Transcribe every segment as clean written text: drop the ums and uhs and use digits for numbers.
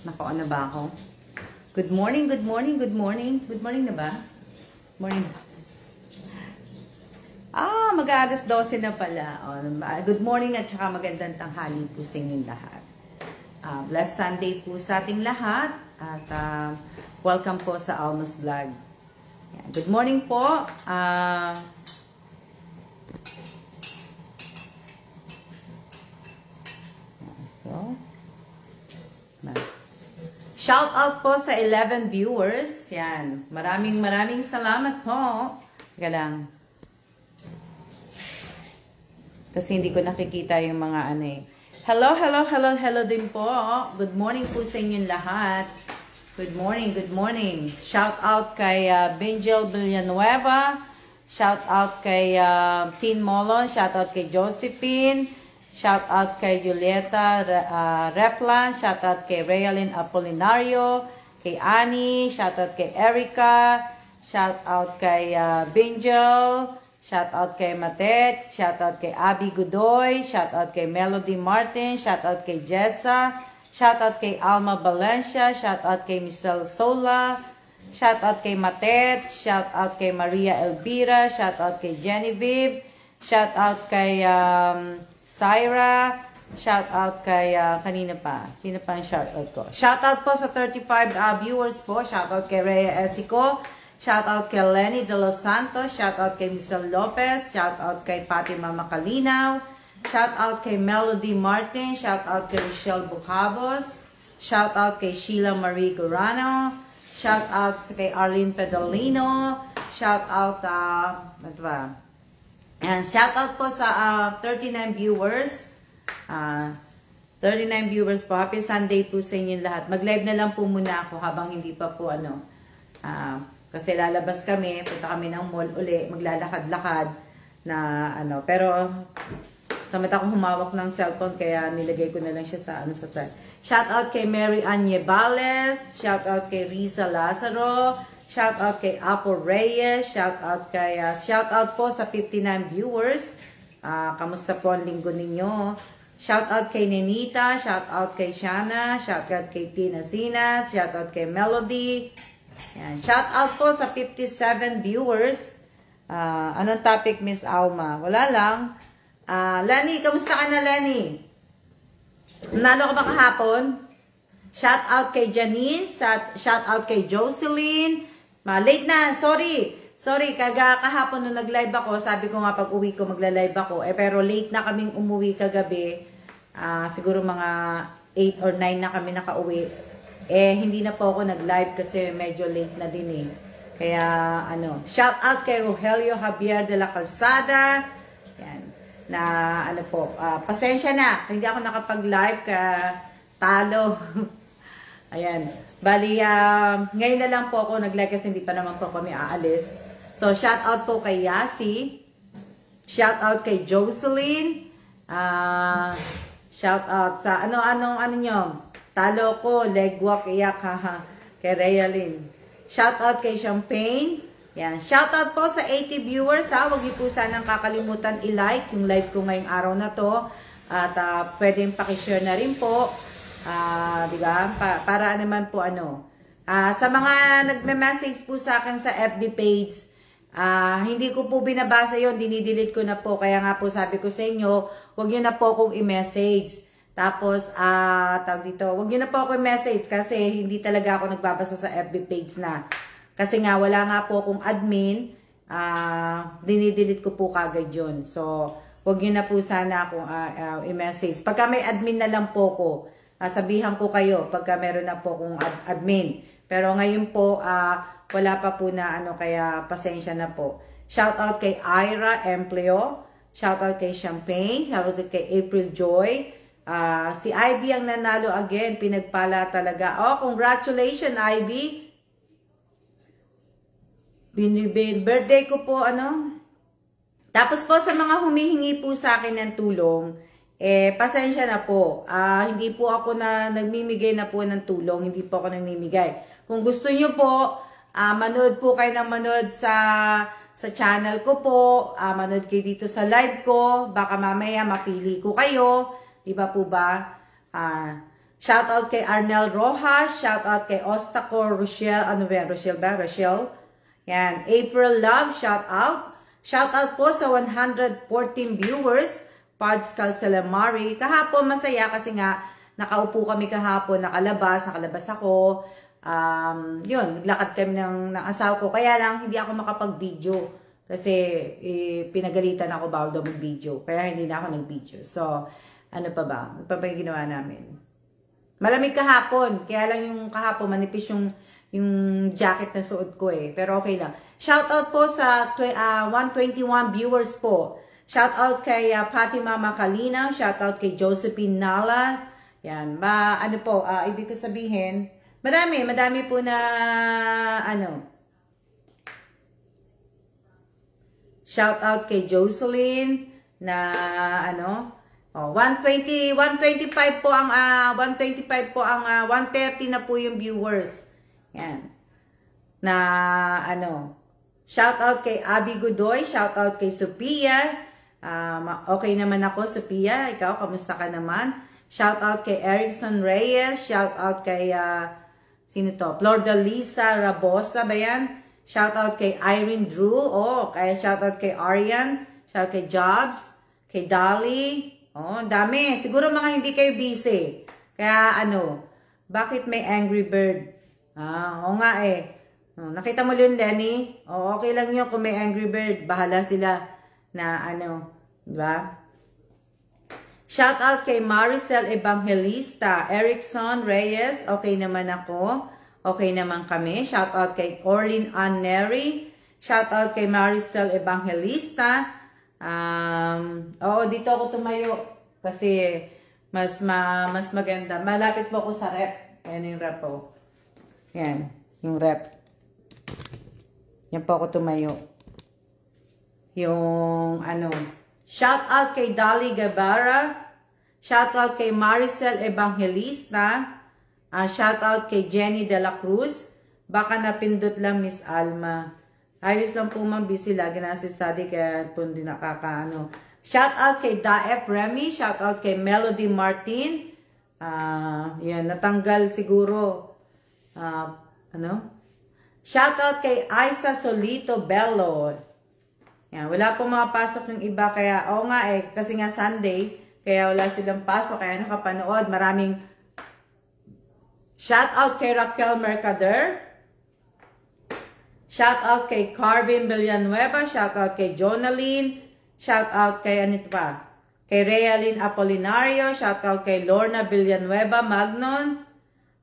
Nako, ano ba ako? Good morning, good morning, good morning. Good morning na ba? Morning. Mag-aalas 12 na pala. Good morning at saka magandang tanghali po sa inyong lahat. Blessed Sunday po sa ating lahat. At welcome po sa Alma's Vlog. Good morning po. Shout out po sa 11 viewers. Yan. Maraming salamat po. Teka lang. Kasi hindi ko nakikita yung mga ano eh. Hello din po. Good morning po sa inyong lahat. Good morning. Shout out kay Benjel Villanueva. Shout out kay Tin Molon. Shout out kay Josephine. Shout out kay Julieta Reflan. Shout out kay Realyn Apolinario. Kay Annie. Shout out kay Erica. Shout out kay Benjel. Shout out kay Matet. Shout out kay Abby Godoy. Shout out kay Melody Martin. Shout out kay Jessa. Shout out kay Alma Valencia. Shout out kay Michelle Sola. Shout out kay Matet. Shout out kay Maria Elvira. Shout out kay Genevieve. Shout out kay Syra. Shout out kay kanina pa. Sino pa ang shout out ko? Shout out po sa 35 viewers po. Shout out kay Rhea Esico. Shout out kay Lenny De Los Santos. Shout out kay Michelle Lopez. Shout out kay Fatima Macalinaw. Shout out kay Melody Martin. Shout out kay Rochelle Bucabos. Shout out kay Sheila Marie Gurano. Shout out kay Arlene Pedalino. Shout out ano ba? And shout out po sa 39 viewers. 39 viewers po. Happy Sunday po sa inyong lahat. Mag-live na lang po muna ako habang hindi pa po ano. Kasi lalabas kami, punta kami ng mall uli, maglalakad-lakad na ano. Pero tamad akong humawak ng cellphone kaya nilagay ko na lang siya sa ano sa time. Shout out kay Mary Ann Yebales. Shout out kay Riza Lazaro. Shout out kay Apple Reyes. Shout out po sa 59 viewers. Kamusta po ang linggo ninyo? Shout out kay Nenita. Shout out kay Shana. Shout out kay Tina Sinas. Shout out kay Melody. Yan. Shout out po sa 57 viewers. Anong topic, Miss Alma? Wala lang. Lenny, kamusta ka na, Lenny? Nanalo ka ba kahapon? Shout out kay Janine. Shout out kay Jocelyn. Late na, sorry, kahapon nung nag-live ako, sabi ko nga pag uwi ko magla-live ako, pero late na kaming umuwi kagabi, siguro mga 8 or 9 na kami nakauwi, hindi na po ako nag-live kasi medyo late na din kaya ano, shout out kay Rogelio Javier de la Calzada, yan, na ano po, pasensya na, hindi ako nakapag-live talo, ayan. Bali, ngayon na lang po ako nag-like kasi hindi pa naman po kami aalis. So, shout out po kay Yasi. Shout out kay Jocelyn. Shout out sa ano nyo. Talo ko, leg walk, iyak, haha. Kay Realyn. Shout out kay Champagne. Yan. Shout out po sa 80 viewers, ha. Huwag niyo po sanang kakalimutan i-like yung live ko ngayong araw na to. At pwedeng pakishare na rin po. Diba? Para naman po ano. Sa mga nagme-message po sa akin sa FB page, hindi ko po binabasa yon, dinidelete ko na po. Kaya nga po sabi ko sa inyo, huwag nyo na po akong i-message. Tapos, tawag dito, huwag nyo na po ako i-message kasi hindi talaga ako nagbabasa sa FB page na. Kasi nga, wala nga po akong admin, dinidelete ko po kagad yun. So, huwag nyo na po sana akong i-message. Pagka may admin na lang po ko, sabihan ko kayo pagka meron na po kung admin. Pero ngayon po, wala pa po na ano, kaya pasensya na po. Shout out kay Ira Empleo. Shout out kay Champagne. Shout out kay April Joy. Si Ivy ang nanalo again. Pinagpala talaga. Oh, congratulations, Ivy. Birthday ko po, ano. Tapos po sa mga humihingi po sa akin ng tulong, pasensya na po. Hindi po ako nagmimigay na po ng tulong. Hindi po ako nagmimigay. Kung gusto nyo po, manood po kayo ng manood sa channel ko po. Manood kayo dito sa live ko. Baka mamaya mapili ko kayo. Diba po ba? Shout out kay Arnel Rojas. Shout out kay Ostacor Rochelle. Ano ba yan? Rochelle ba? Rochelle. Yan. April Love. Shout out. Shout out po sa 114 viewers. Pads Calcelamari. Kahapon masaya kasi nga nakaupo kami kahapon. Nakalabas ako. Yun. Naglakad kami ng asawa ko. Kaya lang hindi ako makapag-video. Kasi pinagalitan ako bawal daw mag-video. Kaya hindi na ako nag-video. So, ano pa ba? Ano pa ba yung ginawa namin? Malamig kahapon. Kaya lang yung kahapon, manipis yung jacket na suot ko eh. Pero okay lang. Shoutout po sa 121 viewers po. Shoutout kay Fatima Macalina. Shoutout kay Josephine Nala. Yan. Ano po, ibig ko sabihin, madami po na, shout out kay Jocelyn na 125 po ang 130 na po yung viewers. Yan. Na shout out kay Abby Godoy, shout out kay Sophia. Okay naman ako, Sophia. Ikaw, kamusta ka naman? Shout out kay Erickson Reyes, shout out kay sino to? Flordalisa Rabosa ba yan? Shout out kay Irene Drew. Kaya shout out kay Arian. Shout out kay Jobs. Kay Dolly. Dami. Siguro mga hindi kayo busy. Kaya bakit may Angry Bird? Nga eh. Nakita mo yun, Lenny? Okay lang yun kung may Angry Bird. Bahala sila na diba? Shout out kay Maricel Evangelista. Erickson Reyes. Okay naman ako. Okay naman kami. Shout out kay Orlin Ann Neri. Shout out kay Maricel Evangelista. Dito ako tumayo kasi mas maganda. Malapit po ako sa rep. Ayan yung rep po. Yan, yung rep. Yan po ako tumayo. Yung shout out kay Dolly Guevara. Shout out kay Maricel Evangelista. Shout out kay Jenny De La Cruz. Baka napindot lang Miss Alma. Ayos lang po ma'am, busy lagi na si study kaya po hindi nakakaano. Shout out kay Daef Remy. Shout out kay Melody Martin. Yan, natanggal siguro. Shout out kay Isa Solito Bello. Yan, wala pong mga pasok ng iba kaya, kasi nga Sunday, kaya wala silang pasok, kaya nakapanood. Maraming shout out kay Raquel Mercader. Shout out kay Carvin Villanueva. Shout out kay Jonaline. Shout out kay kay Realin Apolinario. Shout out kay Lorna Villanueva Magnon.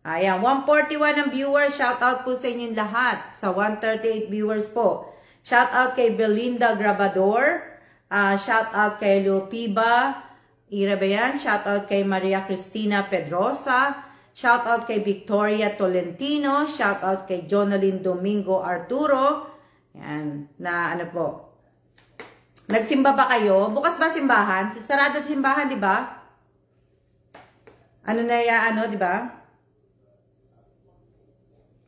Ayan, 141 ang viewers. Shout out po sa inyong lahat. Sa 138 viewers po. Shout out kay Belinda Grabador. Shout out kay Lupiba. Ira ba yan? Shout out kay Maria Cristina Pedrosa. Shout out kay Victoria Tolentino. Shout out kay Jonaline Domingo Arturo. Yan. Po. Nagsimba ba kayo? Bukas ba simbahan? Sarado simbahan, di ba? Di ba?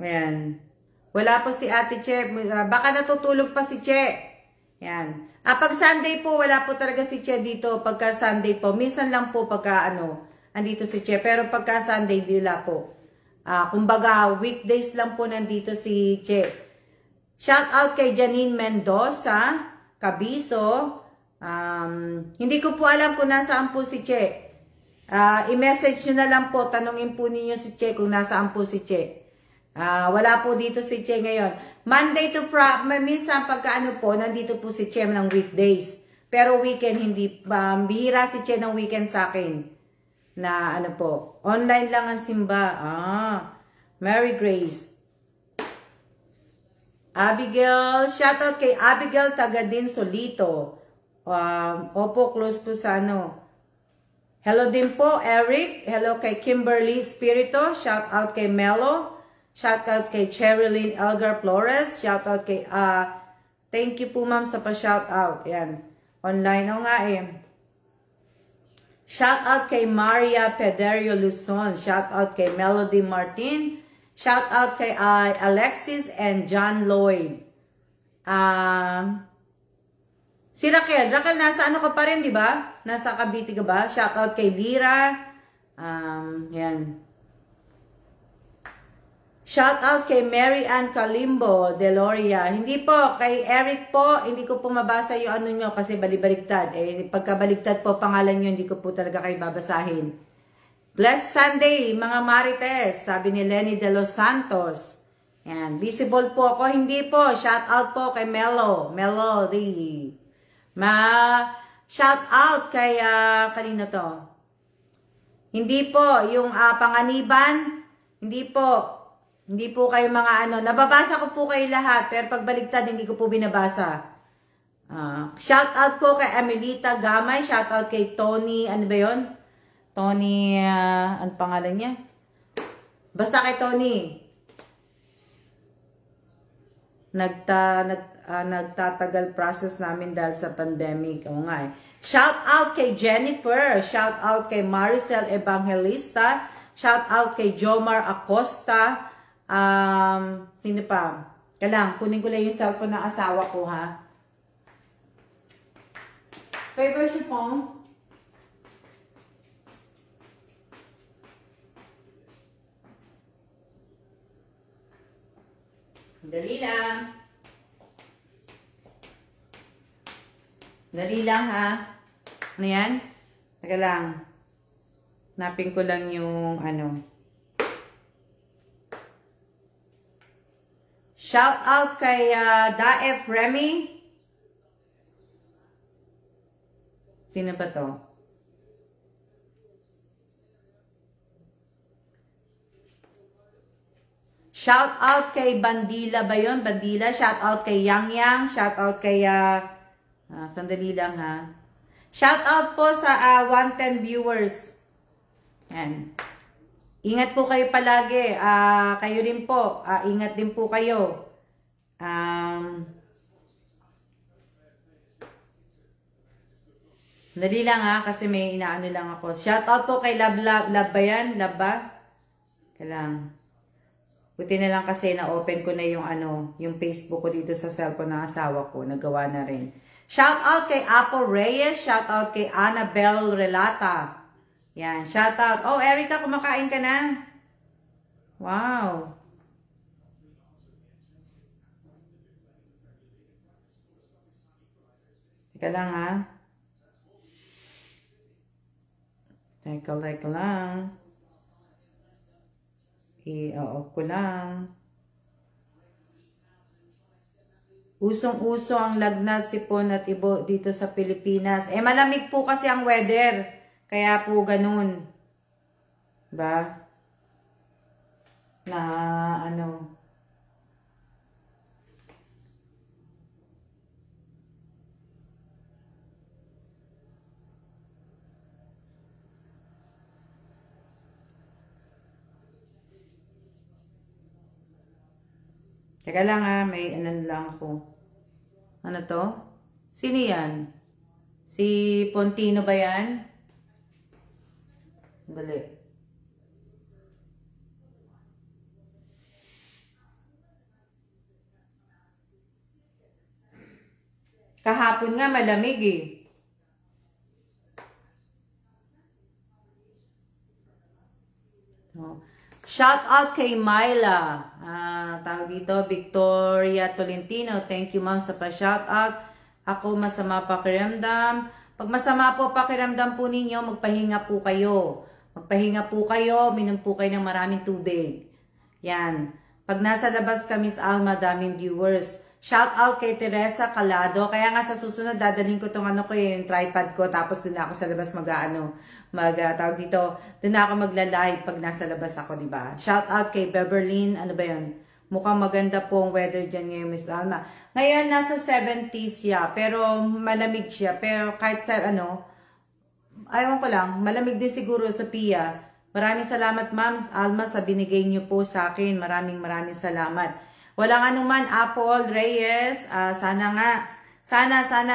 Ayan. Wala po si Ate Che. Baka natutulog pa si Che. Yan. Pag Sunday po, wala po talaga si Che dito. Pagka Sunday po. Minsan lang po pagka andito si Che. Pero pagka Sunday, wala po. Kumbaga, weekdays lang po nandito si Che. Shout out kay Janine Mendoza, Cabiso. Hindi ko po alam kung nasaan po si Che. I-message nyo na lang po. Tanungin po ninyo si Che kung nasaan po si Che. Wala po dito si Che ngayon. Monday to Friday, minsan pagka po, nandito po si Che ng weekdays. Pero weekend, hindi. Bihira si Che ng weekend sa akin. Na po, online lang ang simba. Mary Grace. Abigail, shoutout kay Abigail Tagadin Solito. Opo, close po sa Hello din po, Eric. Hello kay Kimberly Spirito. Shoutout kay Melo. Shoutout kay Cherilyn Elgar Flores. Shoutout kay, thank you po ma'am sa pa-shoutout. Yan. Online Shoutout kay Maria Pederio Luzon. Shoutout kay Melody Martin. Shoutout kay Alexis and John Lloyd. Si Raquel. Raquel, nasa ka pa rin, di ba? Nasa Cavite ka ba? Shoutout kay Lira. Yan. Shout out kay Mary Ann Calimbo, Deloria. Hindi po, kay Eric po, hindi ko po mabasa yung ano nyo kasi balibaligtad. Pagkabaligtad po pangalan nyo, hindi ko po talaga kayo babasahin. Blessed Sunday, mga Marites, sabi ni Lenny De Los Santos. Yan, visible po ako, hindi po. Shout out po kay Melody. Shout out kay, kanino to? Hindi po, yung Panganiban, hindi po. Hindi po kayo mga ano, nababasa ko po kayo lahat, pero pagbaligtad, hindi ko po binabasa. Shout out po kay Amelita Gamay, shout out kay Tony, ano ba yun? Tony, ano pangalan niya? Basta kay Tony. Nagtatagal process namin dahil sa pandemic. Oo nga eh. Shout out kay Jennifer, shout out kay Maricel Evangelista, shout out kay Jomar Acosta. Sino pa? Kailang, kunin ko lang yung cellphone ng asawa ko, ha? Favorite si Pong? Dali lang. Dali lang, ha? Ano yan? Teka lang. Napin ko lang yung ano. Shout out kay Daef Remy. Sino ba to? Shout out kay Bandila ba yun? Bandila. Shout out kay Yang Yang. Shout out kay sandali lang ha. Shout out po sa 110 viewers. Yan. Ingat po kayo palagi. Kayo rin po. Ingat din po kayo. Dali lang ha, kasi may inaano lang ako. Shout out po kay Lab ba yan? Lab ba? Kailang. Buti na lang kasi na-open ko na yung ano, yung Facebook ko dito sa cellphone ng asawa ko. Nagawa na rin. Shout out kay Apo Reyes. Shout out kay Annabelle Relata. Yan, shout out. Oh, Erica, kumakain ka na? Wow. Teka lang ha. Teka lang. I-off ko lang. Usong-uso ang lagnat, sipon at ibo dito sa Pilipinas. Malamig po kasi ang weather. Kaya po ganun. Ba? Na ano. Teka lang ha, may anan lang ako. Ano to? Sino yan? Si Pontino ba yan? Dali. Kahapon nga malamig eh. Shout out kay Myla. Tawag dito, Victoria Tolentino. Thank you ma'am sa pa-shout out. Ako masama pakiramdam. Pag masama po pakiramdam po ninyo, magpahinga po kayo. Magpahinga po kayo, minom po kayo ng maraming tubig. Yan. Pag nasa labas ka, Miss Alma, daming viewers. Shout out kay Teresa Calado. Kaya nga sa susunod, dadalhin ko itong ano ko yung tripod ko. Tapos doon ako sa labas tawag dito, doon ako magla-live pag nasa labas ako, di ba? Shout out kay Beverlyn, ano ba yun? Mukhang maganda po ang weather dyan ngayon, Miss Alma. Ngayon, nasa 70s siya, pero malamig siya. Pero kahit sa, ayaw ko lang, malamig din siguro sa Pia. Maraming salamat, Ma'am Alma, sa binigay niyo po sa akin. Maraming salamat. Walang anuman, Apple, Reyes, sana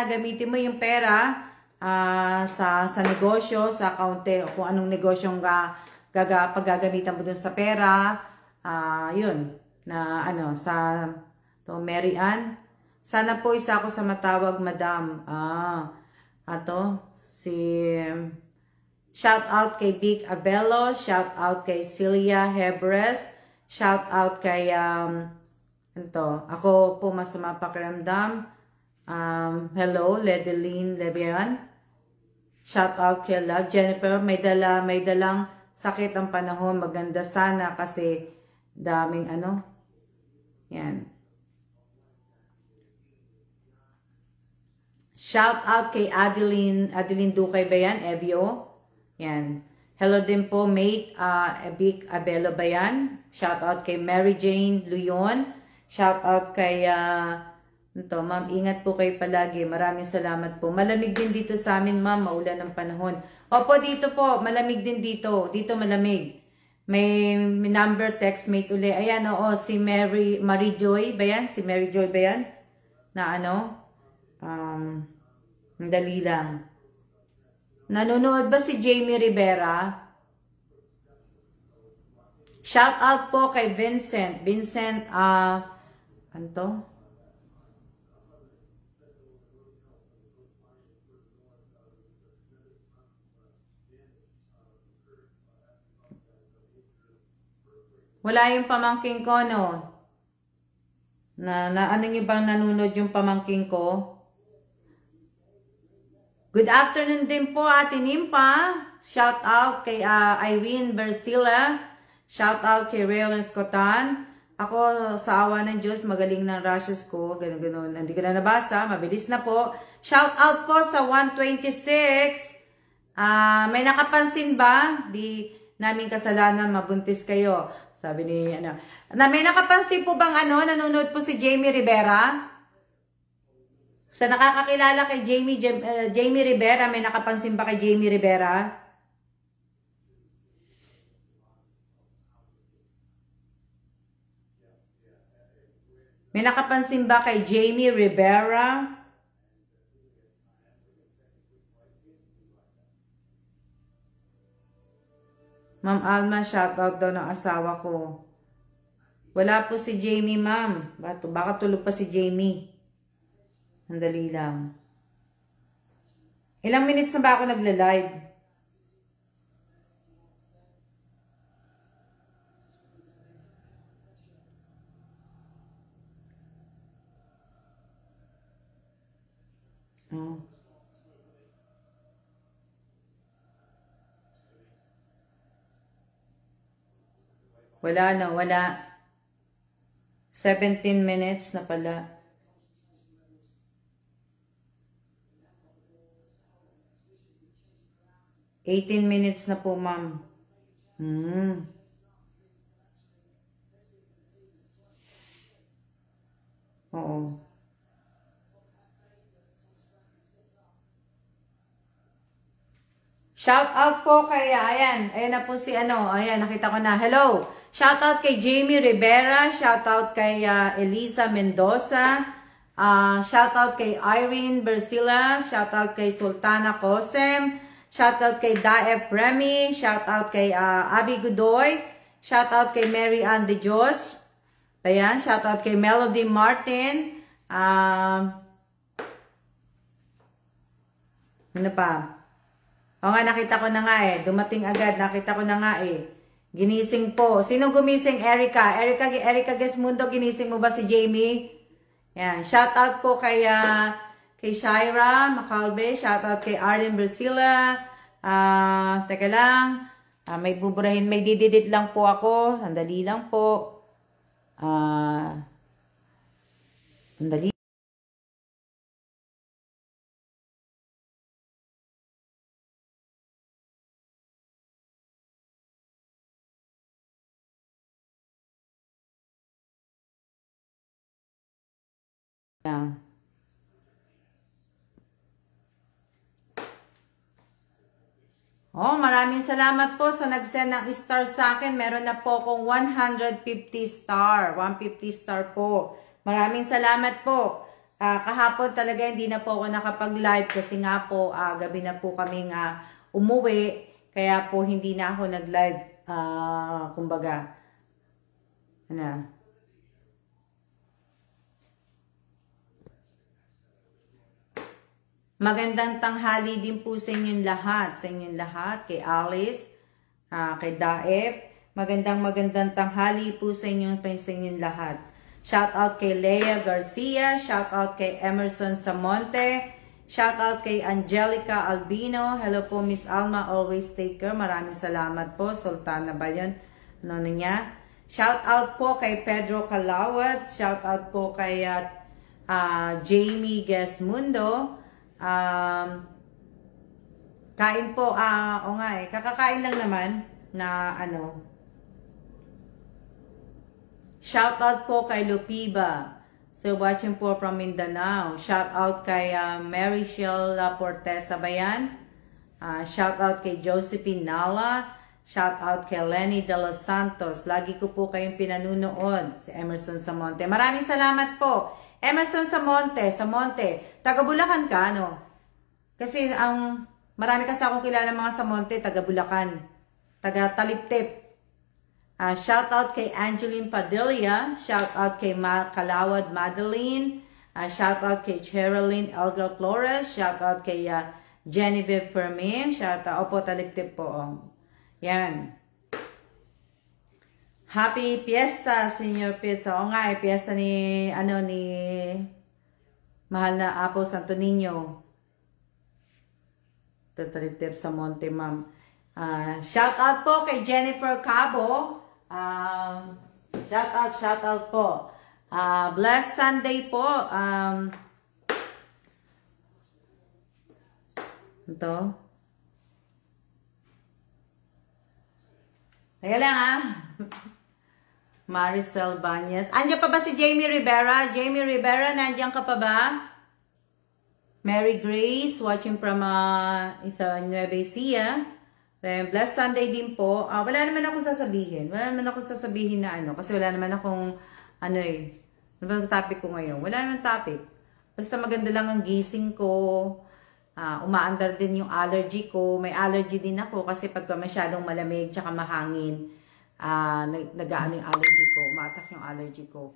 gamitin mo yung pera sa negosyo, sa kaunti, o kung anong negosyong paggagamitan mo dun sa pera, yun, na Mary Ann, sana po isa ako sa matawag, madam, Shout out kay Vic Abello. Shout out kay Celia Hebres. Shout out kay, ako po masama pakiramdam. Hello, Ledeline Lebian. Shout out kay Love. Jennifer, may dalang sakit ang panahon. Maganda sana kasi daming yan. Shout out kay Adeline Ducay ba yan? Evio. Yan. Hello din po, mate. Vic Abello ba yan? Shout out kay Mary Jane Luyon. Shout out kay, ma'am, ingat po kayo palagi. Maraming salamat po. Malamig din dito sa amin, ma'am. Maulan ng panahon. Opo, dito po. Malamig din dito. Dito malamig. May number text mate uli. Ayan, oo. Si Marie Joy ba yan? Si Mary Joy ba yan? Na dali lang. Nanonood ba si Jamie Rivera? Shout out po kay Vincent. Vincent, wala yung pamangking ko, no? Ano yung bang nanonood yung pamangking ko? Good afternoon din po, Ate Nimpa. Shout out kay Irene Versilla. Shout out kay Rael Escotan. Ako, sa awa ng Diyos, magaling ng rashes ko. Ganun. Hindi ko na nabasa. Mabilis na po. Shout out po sa 126. May nakapansin ba? Di namin kasalanan, mabuntis kayo. Sabi ni, may nakapansin po bang nanonood po si Jamie Rivera? Sa nakakakilala kay Jamie Rivera, may nakapansin ba kay Jamie Rivera? May nakapansin ba kay Jamie Rivera? Ma'am Alma, shoutout daw ng asawa ko. Wala po si Jamie, ma'am. Baka tulog pa si Jamie. Andali lang. Ilang minutes na ba ako nagla-live? Wala na, wala. 17 minutes na pala. $18 minutes na po, ma'am. Oo. Shout out po kay, ayan na po si ayan, nakita ko na. Hello. Shout out kay Jamie Rivera. Shout out kay Elisa Mendoza. Shout out kay Irene Versilla. Shout out kay Sultana Cosem. Shout out kay Daef Remy. Shout out kay Abby Godoy. Shout out kay Mary Ann De Dios. Ayan, shout out kay Melody Martin. Ano pa? O nga, nakita ko na nga Dumating agad, nakita ko na nga Ginising po. Sino gumising? Erica. Erica Gesmundo, ginising mo ba si Jamie? Yan. Shout out po kay Shaira Macalbe. Shout out kay Arden Brasila. Teka lang. May buburahin, may dididit lang po ako. Sandali lang po. Sandali. Maraming salamat po sa nag-send ng star sa akin. Meron na po akong 150 star. 150 star po. Maraming salamat po. Kahapon talaga hindi na po ako nakapag-live kasi nga po gabi na po kaming umuwi. Kaya po hindi na ako nag-live. Kumbaga. Magandang tanghali din po sa inyong lahat. Sa inyong lahat. Kay Alice, kay Daep. Magandang tanghali po sa inyong lahat. Shout out kay Leia Garcia. Shout out kay Emerson Samonte. Shout out kay Angelica Albino. Hello po Miss Alma. Always take care. Maraming salamat po. Sultana ba yun? Ano na niya? Shout out po kay Pedro Calawat. Shout out po kay Jamie Gesmundo. Kain po, o nga kakakain lang naman na shout out po kay Lupiba. So watching po from Mindanao. Shout out kay Mary Sheila Portesa ba yan? Shout out kay Josephine Nala. Shout out kay Lenny De Los Santos. Lagi ko po kayong pinanunood. Si Emerson Samonte. Maraming salamat po. Emerson Samonte. Taga Bulacan ka, no? Kasi marami kasi akong kilala mga Samonte, taga Bulacan. Taga Taliptip. Shout out kay Angeline Padilla. Shout out kay Kalawad Madeline. Shout out kay Cheryline Elgar Flores. Shout out kay Genevieve Fermin. Shout out po, Taliptip po. Yan. Happy Fiesta, Senior Pizza. O nga, Fiesta ni mahal na Apo Santo Niño. Tatalip sa Monte, ma'am. Shout out po kay Jennifer Cabo. Shout out po. Blessed Sunday po. Ito. Teka lang Maricel Banyes. Andiyan pa ba si Jamie Rivera? Jamie Rivera, nandiyan ka pa ba? Mary Grace, watching from isa Nueva Ecija. Blessed Sunday din po. Wala naman akong sasabihin. Kasi wala naman akong, ano ba topic ko ngayon? Wala naman topic. Basta maganda lang ang gising ko. Umaandar din yung allergy ko. May allergy din ako kasi pag masyadong malamig tsaka mahangin, nag-aano yung allergy ko. Umatak yung allergy ko.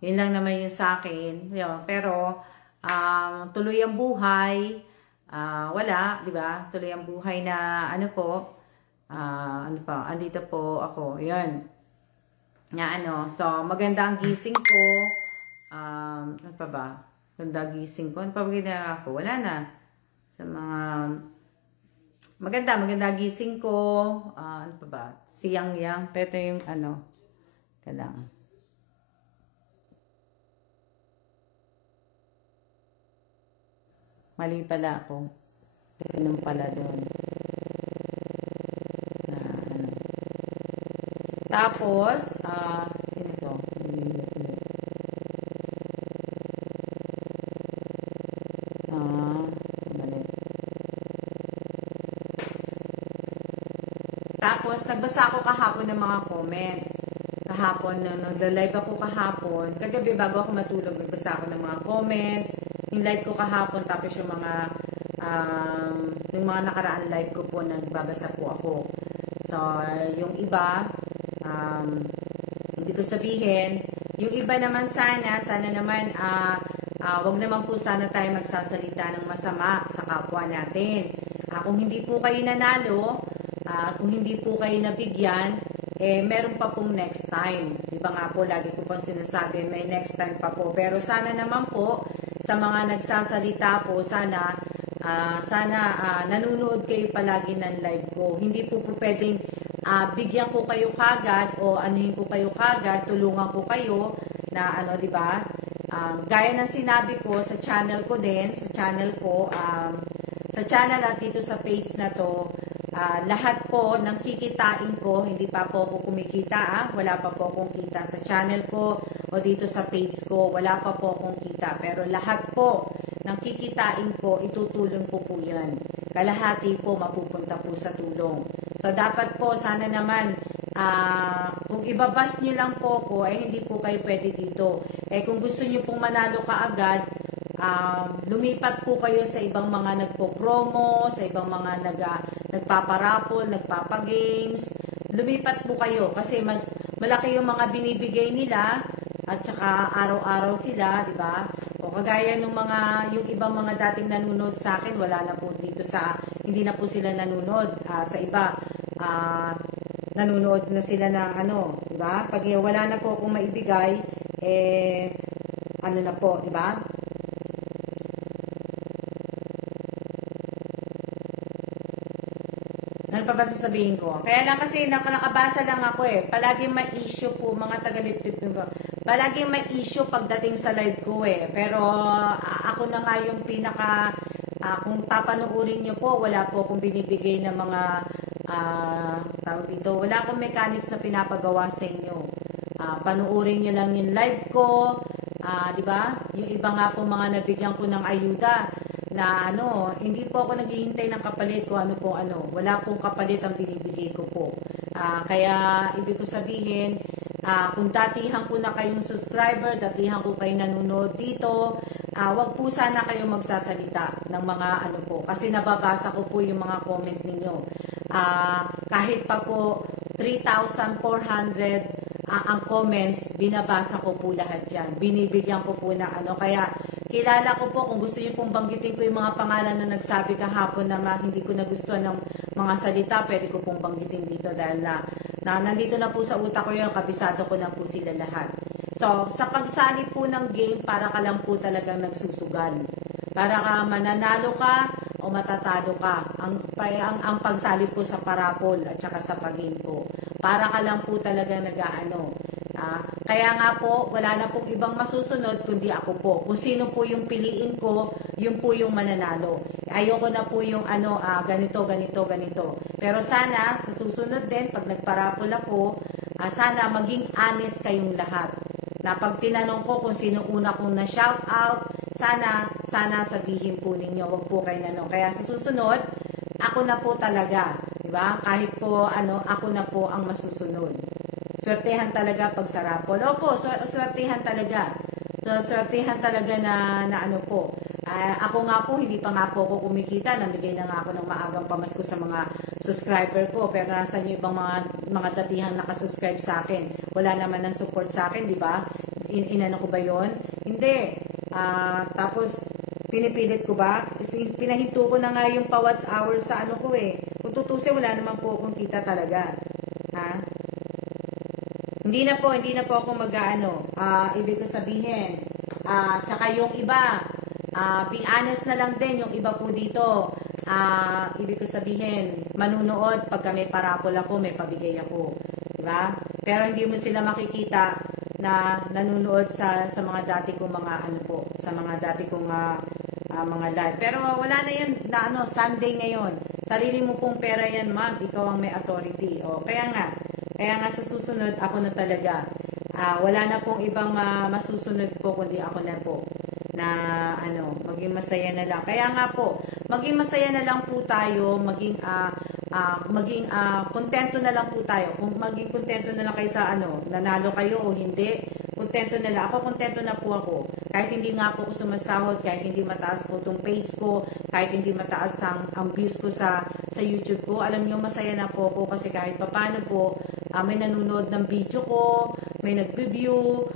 Yun lang naman yung sa akin. Pero, tuloy ang buhay. Wala, di ba? Tuloy ang buhay na andito po ako. Yun. So, maganda ang gising ko. Ano pa ba? Ganda gising ko. Ano pa ba ginagawa ko? Wala na. Sa mga maganda gising ko. Ano pa ba? Siyang-yang. Pero yung kailangan. Mali pala ako. Ganun pala doon. Tapos, sino to? Mali. Tapos, nagbasa ako kahapon ng mga comment. Kahapon, nag-live ako kahapon. Kagabi, bago ako matulog, nagbasa ako ng mga comment. Yung live ko kahapon, tapos yung mga nakaraan live ko po, nagbabasa po ako. So, yung iba, hindi ko sabihin, yung iba naman sana naman, wag naman po sana tayo magsasalita ng masama sa kapwa natin. Kung hindi po kayo nanalo, kung hindi po kayo nabigyan, meron pa pong next time. Di ba nga po, lagi ko pong sinasabi, may next time pa po. Pero sana naman po, sa mga nagsasalita po, sana nanonood kayo palagi ng live ko. Hindi po pwedeng bigyan ko kayo kagad o anuhin ko kayo kagad, tulungan ko kayo na di ba? Gaya ng sinabi ko sa channel ko din, sa channel at dito sa page na to, lahat po ng kikitain ko, hindi pa po ako kumikita, wala pa po akong kita sa channel ko o dito sa page ko, wala pa po akong kita. Pero lahat po ng kikitain ko, itutulong ko po yan. Kalahati po mapupunta po sa tulong. So dapat po, sana naman, kung ibabash nyo lang po ko, hindi po kayo pwede dito. Kung gusto nyo pong manalo kaagad, lumipat po kayo sa ibang mga nagpo-promo, sa ibang mga nagpaparapol, nagpapagames. Lumipat po kayo kasi mas malaki yung mga binibigay nila at saka araw-araw sila, di ba? O kagaya nung yung ibang mga dating nanonood sa akin, wala na po dito hindi na po sila nanonood. Sa iba, nanonood na sila ng ano, di ba? Pag wala na po akong maibigay, ano na po, di ba? Ano pa ba sasabihin ko? Kaya lang kasi nakabasa lang ako Palaging may issue po mga taga-lip-tip ko. Palaging may issue pagdating sa live ko Pero ako na nga yung kung papanuurin nyo po, wala po akong binibigay na mga tawag dito. Wala akong mechanics na pinapagawa sa inyo. Panuurin nyo lang yung live ko. Di ba? Yung iba nga po mga nabigyan ko ng ayuda na hindi po ako naghihintay ng kapalit ko wala pong kapalit ang binibigay ko po. Kaya ibig ko sabihin, kung datihan ko na kayong subscriber, datihan ko kayo nanonood dito, wag po sana kayo magsasalita ng mga po, kasi nababasa ko po yung mga comment ninyo. Kahit pa po 3,400 ang comments, binabasa ko po lahat yan. Binibigyan ko po na kaya kilala ko po, kung gusto niyo pong banggitin ko yung mga pangalan na nagsabi kahapon na hindi ko nagustuhan ng mga salita, pwede ko pong banggitin dito dahil na nandito na po sa utak ko yun, kabisado ko na po sila lahat. So, sa pagsali po ng game, para ka lang po talagang nagsusugal. Para ka mananalo ka o matatalo ka. Ang pagsali po sa parapol at saka sa pag-game po. Para ka lang po talagang kaya nga po, wala na pong ibang masusunod kundi ako po. Kung sino po yung piliin ko, yun po yung mananalo. Ayoko na po yung ganito. Pero sana, sa susunod din, pag nagparapol ako, sana maging honest kayong lahat. Na pag tinanong ko kung sino una kong na-shout out, sana sabihin po ninyo, wag po kayo Kaya sa susunod, ako na po talaga. Diba? Kahit po, ako na po ang masusunod. Swertehan talaga pag sa rapol. Opo, swertehan talaga. So, swertehan talaga na po. Ako nga po, hindi pa nga po ako kumikita. Namigay na nga ako ng maagang pamasko sa mga subscriber ko. Pero nasan yung ibang mga datihang nakasubscribe sa akin? Wala naman ng support sa akin, di ba? Inano ko ba yon? Hindi. Tapos, pinipilit ko ba? Pinahinto ko na nga yung pa-watch hour sa ko Kung tutusin, wala naman po akong kita talaga. Ha? Hindi na po ako ibig ko sabihin. Tsaka yung iba, be honest na lang din yung iba po dito. Ibig ko sabihin, manunood pag may parapol ako, may pabigay ako. Diba? Pero hindi mo sila makikita na nanunood sa mga dati kong mga sa mga dati kong mga live. Pero wala na yan na Sunday ngayon. Sarili mo pong pera yan, ma'am. Ikaw ang may authority. Kaya nga sa susunod, ako na talaga. Wala na pong ibang masusunod po, kundi ako na po. Na maging masaya na lang. Kaya nga po, maging masaya na lang po tayo, maging kontento na lang po tayo. Kung maging kontento na lang kayo sa nanalo kayo o hindi, kontento na lang. Ako, kontento na po ako. Kahit hindi nga po ako sumasahod, kahit hindi mataas po itong page ko, kahit hindi mataas ang views ko sa YouTube ko, alam niyo, masaya na po ako kasi kahit papano po, may nanonood ng video ko, may nag-review,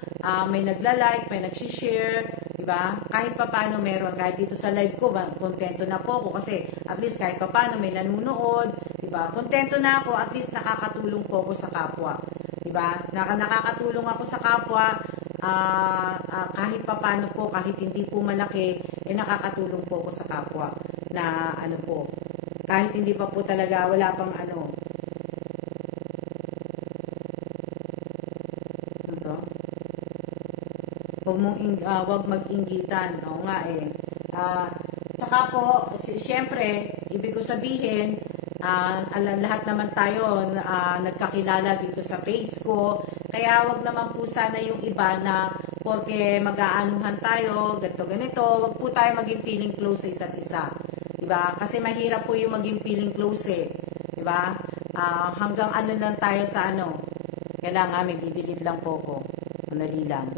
may nagla-like, may nag-share, diba? Kahit papano meron, kahit dito sa live ko, kontento na po ako kasi at least kahit papano may nanonood, diba? Kontento na ako, at least nakakatulong po ako sa kapwa. Diba? Nakakatulong ako sa kapwa, kahit papano po, kahit hindi po malaki, nakakatulong po ako sa kapwa na po. Kahit hindi pa po talaga, wala pang wag mag-inggitan. Oo nga Tsaka po, siyempre, ibig ko sabihin, lahat naman tayo nagkakilala dito sa page ko. Kaya wag naman po sana yung iba na porque mag-aanuhan tayo, ganito, wag po tayo maging feeling close sa isa't isa. Diba? Kasi mahirap po yung maging feeling close Diba? Hanggang lang tayo sa Kailangan may didelete lang po ko. Manali lang.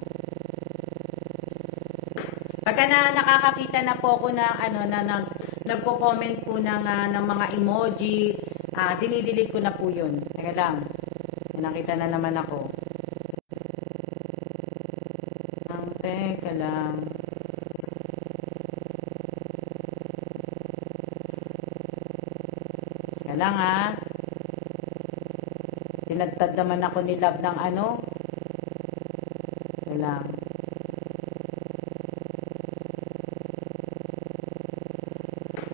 Pagka nakakakita na po ako na nagko-comment po ng mga emoji, dinidelete ko na po yun. Teka lang. Nakita na naman ako. Teka lang. lang ha. Tinagtad naman ako ni Love ng ano. Ito lang.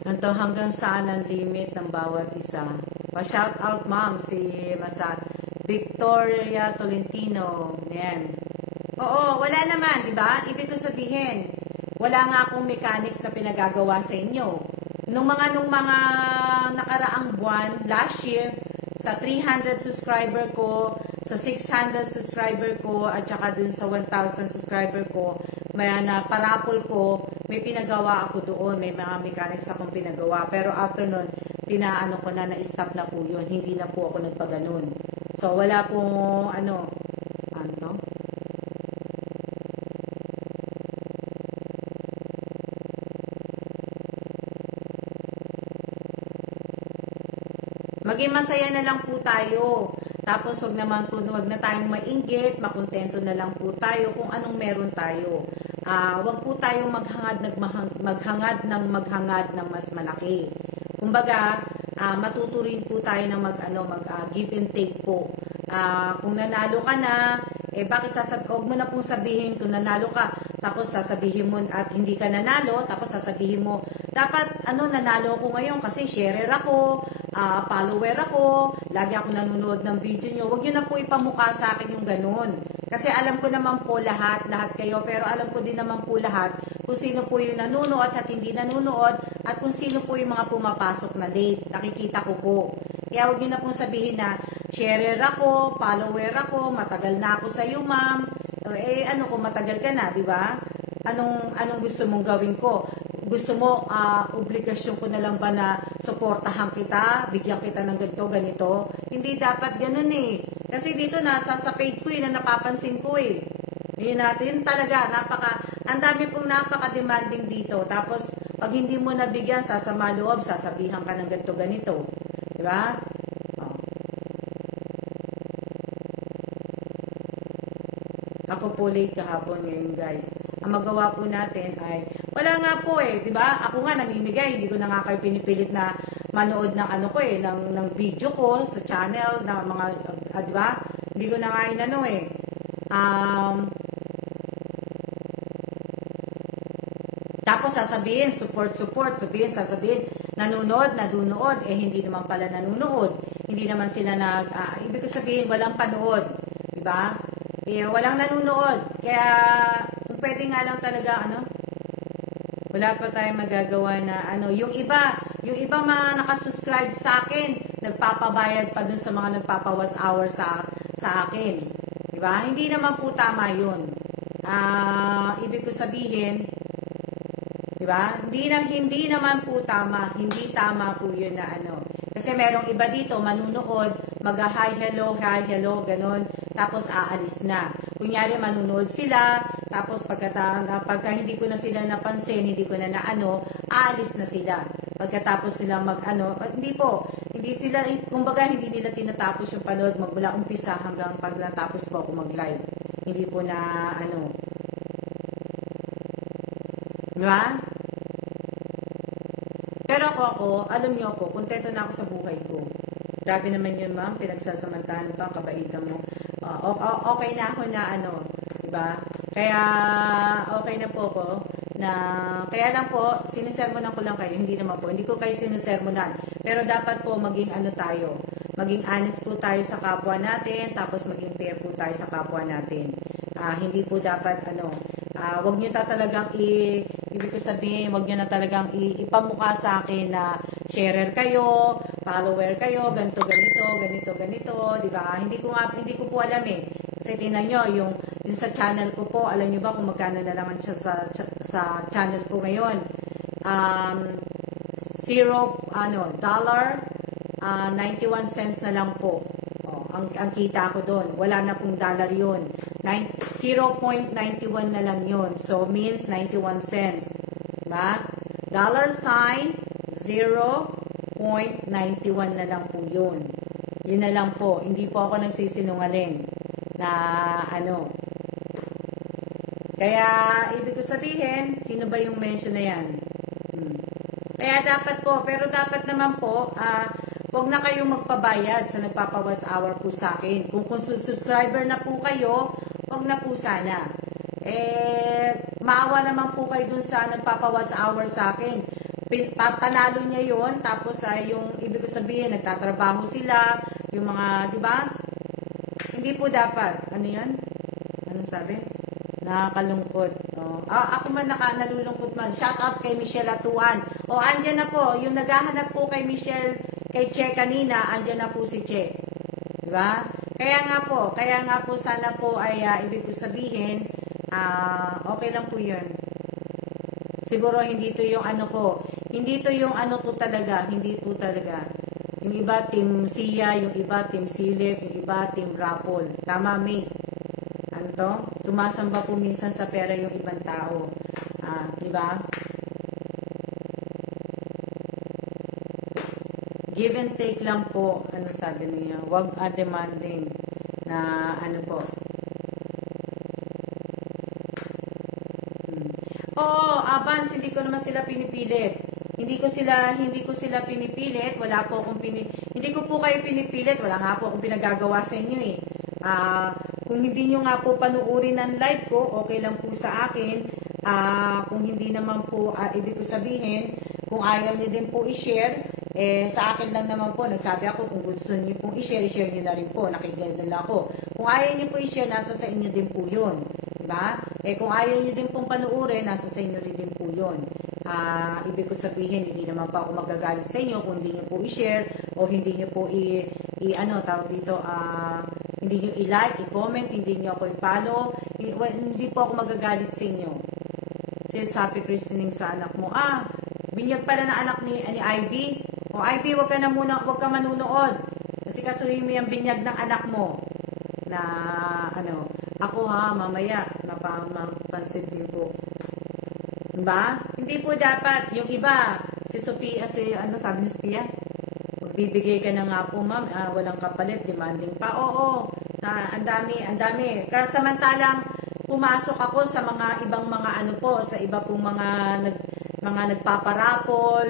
Ito hanggang saan ang limit ng bawat isa. Pa-shout out ma'am si Masa Victoria Tolentino. Yan. Oo, wala naman, di ba? Ibig ko sabihin, wala nga akong mechanics na pinagagawa sa inyo. Nung mga nakaraang buwan, last year, sa 300 subscriber ko, sa 600 subscriber ko, at saka dun sa 1,000 subscriber ko, may na parapol ko, may pinagawa ako doon, may mga mechanics akong pinagawa. Pero after nun, pinaano ko na, na-stop na po yun. Hindi na po ako nagpaganon. So, wala pong, ano to? Maging masaya na lang po tayo. Tapos wag na tayong mainggit, makontento na lang po tayo kung anong meron tayo. Wag po tayong maghangad ng mas malaki. Kumbaga, matuto rin po tayo na give and take po. Kung nanalo ka na, wag mo na pong sabihin kung nanalo ka, tapos sasabihin mo at hindi ka nanalo, tapos sasabihin mo, dapat nanalo ako ngayon kasi sharer ako, follower ako, lagi ako nanonood ng video nyo. Huwag nyo na po ipamukha sa akin yung ganun. Kasi alam ko naman po lahat kayo, pero alam ko din naman po lahat kung sino po yung nanonood at hindi nanonood, at kung sino po yung mga pumapasok na late. Nakikita ko po. Kaya huwag nyo na pong sabihin na sharer ako, follower ako, matagal na ako sa iyo, ma'am. Kung matagal ka na, di ba? Anong gusto mong gawin ko? Gusto mo, obligasyon ko na lang ba na suportahan kita, bigyan kita ng ganito? Hindi dapat ganun eh. Kasi dito sa page ko na napapansin ko eh. Yun talaga, ang dami pong napaka-demanding dito. Tapos, pag hindi mo nabigyan, sasama loob, sasabihan ka ng ganito. Di ba? Ako po late kahapon ngayon, guys. Ang magawa po natin ay, wala nga po eh, di ba? Ako nga namimigay, hindi ko na nga kayo pinipilit na manood ng ng video ko sa channel, ng mga, di ba? Hindi ko na nga tapos sasabihin, support, sasabihin, nanonood, hindi naman pala nanonood. Hindi naman sila ibig ko sabihin, walang panood, di ba? Walang nanonood. Kaya, kung pwede nga lang talaga, wala pa tayong magagawa na, yung iba mga nakasubscribe sa akin, nagpapabayad pa dun sa mga nagpapa-watch hour sa akin. Diba? Hindi naman po tama yun. Ibig ko sabihin, diba? Hindi naman po tama. Hindi tama po yun na Kasi merong iba dito, manunood, mag-hi, hello, ganon. Tapos aalis na. Kunyari, manunood sila, tapos pagka hindi ko na sila napansin, hindi ko na aalis na sila. Pagkatapos nila hindi sila, kumbaga hindi nila tinatapos yung panood magmula umpisa hanggang pag natapos po ako mag-live. Hindi po na diba? Pero ako, alam niyo ako, kontento na ako sa buhay ko. Grabe naman yun, ma'am, pinagsasamantahan ko, kabaitan mo. Okay na ako na diba? Kaya, okay na po ako kaya lang po, sinisermonan ko lang kayo, hindi naman po, hindi ko kayo sinisermonan. Pero dapat po maging tayo, maging honest po tayo sa kapwa natin, tapos maging fair po tayo sa kapwa natin. Hindi po dapat wag nyo talagang ibig ko sabihin, wag nyo na talagang ipamukha sa akin na sharer kayo, follower kayo, ganito, di ba? Hindi ko po alam eh. Kasi tingnan nyo, yung sa channel ko po, alam nyo ba kung magkano na lang siya sa channel ko ngayon? $91 na lang po. Ang kita ko doon. Wala na pong dollar yun. 0.91 na lang yun. So, means 91 cents. Diba? $0.91 na lang po yun. Yun na lang po. Hindi po ako nagsisinungaling na Kaya, ibig ko sabihin, sino ba yung mention na yan? Kaya dapat po, pero dapat naman po, huwag na kayong magpabayad sa nagpapa-watch hour po sa akin. Kung subscriber na po kayo, huwag na po sana. Maawa naman po kayo dun sa nagpapa-watch hour sa akin. Panalo niya yon, tapos yung ibig ko sabihin, nagtatrabaho sila, yung mga, di ba? Hindi po dapat. Ano yan? Anong sabi? Nakakalungkot. Ako man nalulungkot man. Shout out kay Michelle Atuan. Andyan na po. Yung naghahanap po kay Michelle, kay Che kanina, andyan na po si Che. Diba? Kaya nga po sana po ay ibig ko sabihin, okay lang po yun. Siguro hindi to yung ano ko. Hindi to yung ano ko talaga. Hindi po talaga. Yung iba team Sia, yung iba team Silip, yung iba team Rapol. Tama, mate. Ano to? Tumasamba po minsan sa pera yung ibang tao. Diba? Give and take lang po. Ano sabi niya? Huwag demanding na ano po. Abans, hindi ko naman sila pinipilit. Hindi ko sila pinipilit. Wala po akong hindi ko po kayo pinipilit. Wala nga po akong pinagagawa sa inyo eh. Kung hindi nyo nga po panuorin ng live ko, okay lang po sa akin. Kung hindi naman po, ibig ko sabihin, kung ayaw nyo din po i-share, sa akin lang naman po, nagsabi ako, kung gusto nyo pong i-share nyo na rin po, nakikinig na ako. Kung ayaw nyo po i-share, nasa sa inyo din po yun. Diba? Kung ayaw nyo din pong panuorin, nasa sa inyo rin din po yun. Ibig ko sabihin, hindi naman pa ako magagalit sa inyo kung hindi nyo po i-share o hindi nyo po tawag dito, hindi nyo i-like, i-comment, hindi nyo ako i-follow, hindi po ako magagalit sa inyo. Sabi Christine sa anak mo, binyag pala na anak ni Ivy. Ivy, wag ka manunood. Kasi kasuhin mo yung binyag ng anak mo. Na, ako mamaya, napapansin din po. Diba? Hindi po dapat, yung iba, si Sophia, sabi ni Sophia? Magbibigay ka na nga po, ma'am, walang kapalit, demanding pa. Oo, ang dami. Kaya samantalang, pumasok ako sa mga ibang mga sa iba pong mga nagpaparapol,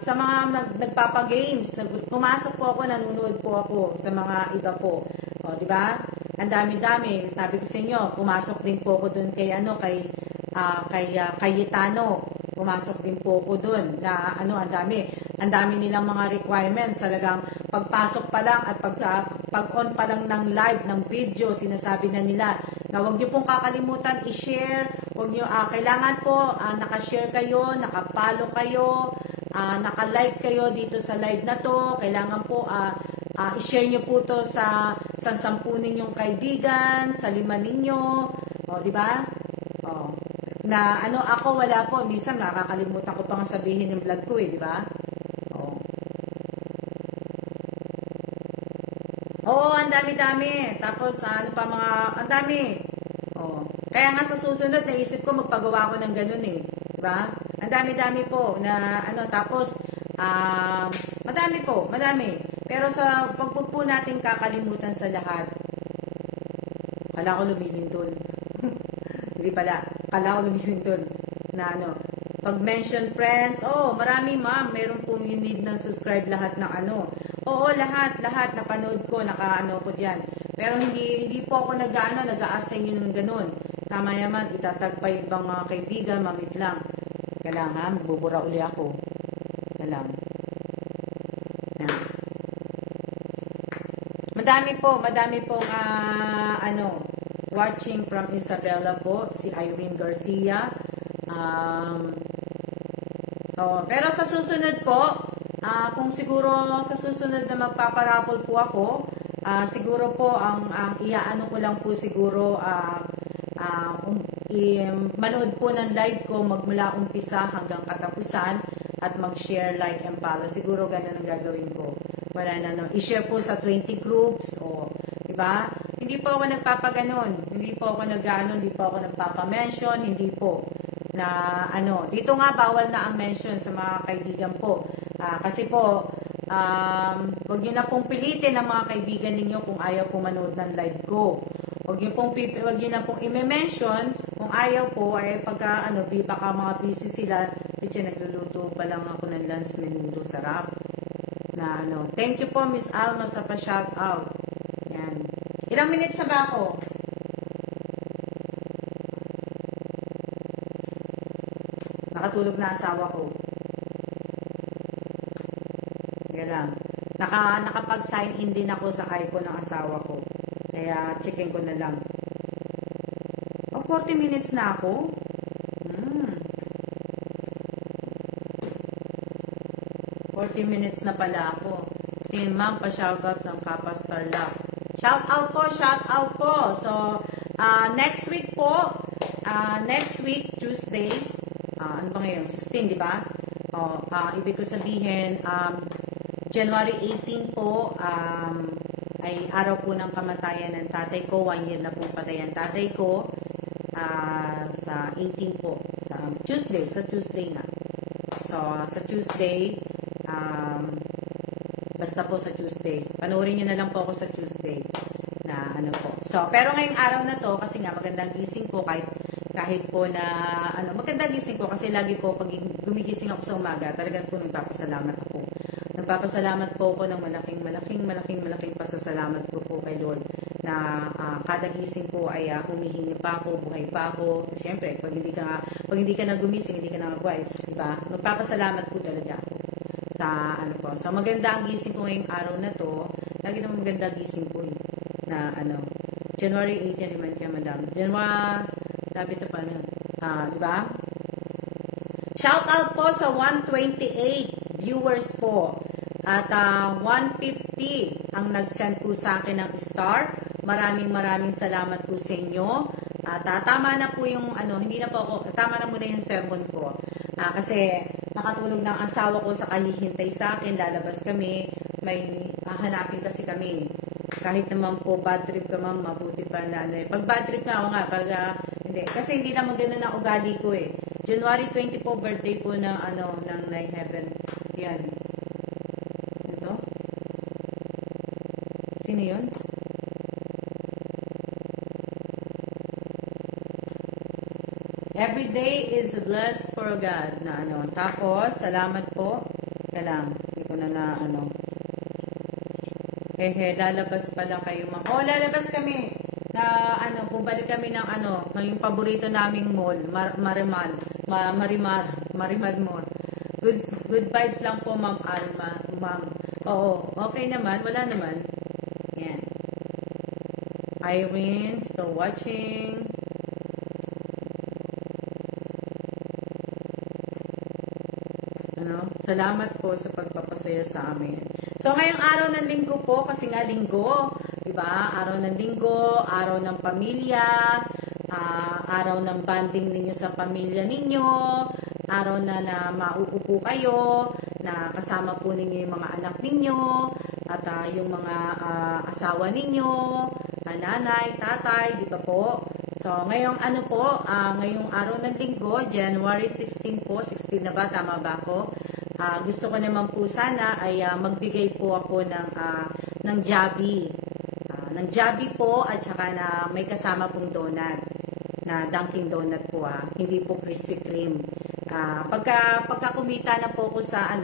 sa mga nagpapagames. Pumasok po ako, nanonood po ako sa mga iba po. Di ba? Ang dami-dami. Sabi ko sa inyo, pumasok din po ako doon kay Cayetano. Pumasok din po ako doon na ang dami nilang mga requirements. Talagang pagpasok pa lang at pag-on pa lang ng live, ng video, sinasabi na nila na huwag niyo pong kakalimutan i-share. Huwag niyo, kailangan po naka-share kayo, naka-follow kayo, naka-like kayo dito sa live na to. Kailangan po i-share niyo po to sa 10 ninyong kaibigan, sa 5 ninyo. Di ba? Na ako wala po, minsan nakakalimutan ko pang sabihin yung vlog ko di ba? Ang dami-dami. Tapos ang dami. Kaya nga sa susunod naisip ko magpagawa ko ng ganun di ba? Ang dami-dami po na tapos madami. Pero sa pag po natin kakalimutan sa lahat, kala ko lumilindol. Hindi pala. Kala ko lumilindol na pag-mention friends, marami ma'am, meron pong you need na subscribe lahat ng lahat, napanood ko, ko dyan. Pero hindi po ako nag-a-assign yun ng ganun. Tama yaman, itatag pa yung ibang mga kaibigan, mamit lang. Kailangan, magbubura uli ako. Kailangan. Madami po watching from Isabela po, si Irene Garcia. Pero sa susunod po, kung siguro sa susunod na magpaparapol po ako, siguro po ang iaano ko lang po siguro manood po ng live ko magmula umpisa hanggang katapusan at mag-share, like, and follow. Siguro ganun ang gagawin ko. Wala na i-share po sa 20 groups diba? Hindi po ako nagpapaganon. Hindi po ako nag-ano, hindi po ako nagpapamention, hindi po na ano. Dito nga bawal na ang mention sa mga kaibigan po. Kasi po, huwag niyo na pong pilitin ang mga kaibigan ninyo kung ayaw po manood ng live ko. Huwag niyo na pong i-mention kung ayaw po ay pagka ano, baka mga busy sila. Kasi nagluluto pa lang ako ng lunch menudo, sarap. Na ano. Thank you po Miss Alma sa pa-shout out. Yan. Ilang minutes na ba ako? Nakatulog na asawa ko. Kaya lang. Nakapag-sign in din ako sa iPhone ng asawa ko. Kaya checkin ko na lang. 40 minutes na ako. 40 minutes na pala ako. Tin ma'am, pa-shoutout ng Kappa Starlock. Shoutout po. So, next week po, next week, Tuesday, ano ba ngayon? 16, di ba? Ibig ko sabihin, January 18 po, ay araw po ng kamatayan ng tatay ko. 1 year na po patay ang tatay ko. Sa 18 po, sa Tuesday na. So, sa Tuesday, basta po sa Tuesday. Panoorin nyo na lang po ako sa Tuesday na ano po. So, pero ngayong araw na to, kasi nga magandang gising ko kahit po na, magandang gising ko kasi lagi po pag gumigising ako sa umaga, talagang po nagpapasalamat ako. Nagpapasalamat po ako ng malaking pasasalamat ko po kay Lord na kada gising ko ay humihingi pa ako, buhay pa ako. Siyempre, pag hindi ka na gumising, hindi ka na mag-buhay, diba? Magpapasalamat po talaga ako sa ano po. So, maganda ang gising ko ngayong araw na to. Lagi naman maganda ang gising ko na January 8 yan naman kaya madam. January, sabi ito pa diba? Shout out po sa 128 viewers po. At 150 ang nag-send po sa akin ng star. Maraming salamat po sa inyo. At tama na po yung hindi na po ako, tama na muna yung sermon ko. Kasi nakatulog ng asawa ko sa kahihintay sa akin, lalabas kami, may hahanapin kasi kami. Kahit naman po bad trip ka ma'am, mabuti pa na Pag bad trip nga ako nga, hindi. Kasi hindi naman ganun ang ugali ko eh. January 20 po, birthday po ng ng Nine Heaven. Yan. Ito. Sino yun? Every day is blessed for God na Tapos, salamat po. Kaya lang, hindi ko na lalabas pala kayo ma'am. Lalabas kami na bumalik kami ng yung paborito naming mall, Marimar Mall. Good vibes lang po ma'am Alma, ma'am. Oo, okay naman, wala naman. Yan. Irene, still watching. Salamat po sa pagpapasaya sa amin. So, ngayong araw ng linggo po, kasi nga linggo, diba? Araw ng linggo, araw ng pamilya, araw ng bonding ninyo sa pamilya ninyo, araw na mauupo kayo, na kasama po ninyo yung mga anak ninyo, at yung mga asawa ninyo, nanay, tatay, di ba po? So, ngayong ngayong araw ng linggo, January 16 po, 16 na ba? Tama ba ako? Gusto ko naman po sana ay magbigay po ako ng Jollibee. Ng Jollibee po at saka na may kasama pong donut. Na Dunkin Donut po hindi po Krispy Kreme. Pagka kumita na po ako sa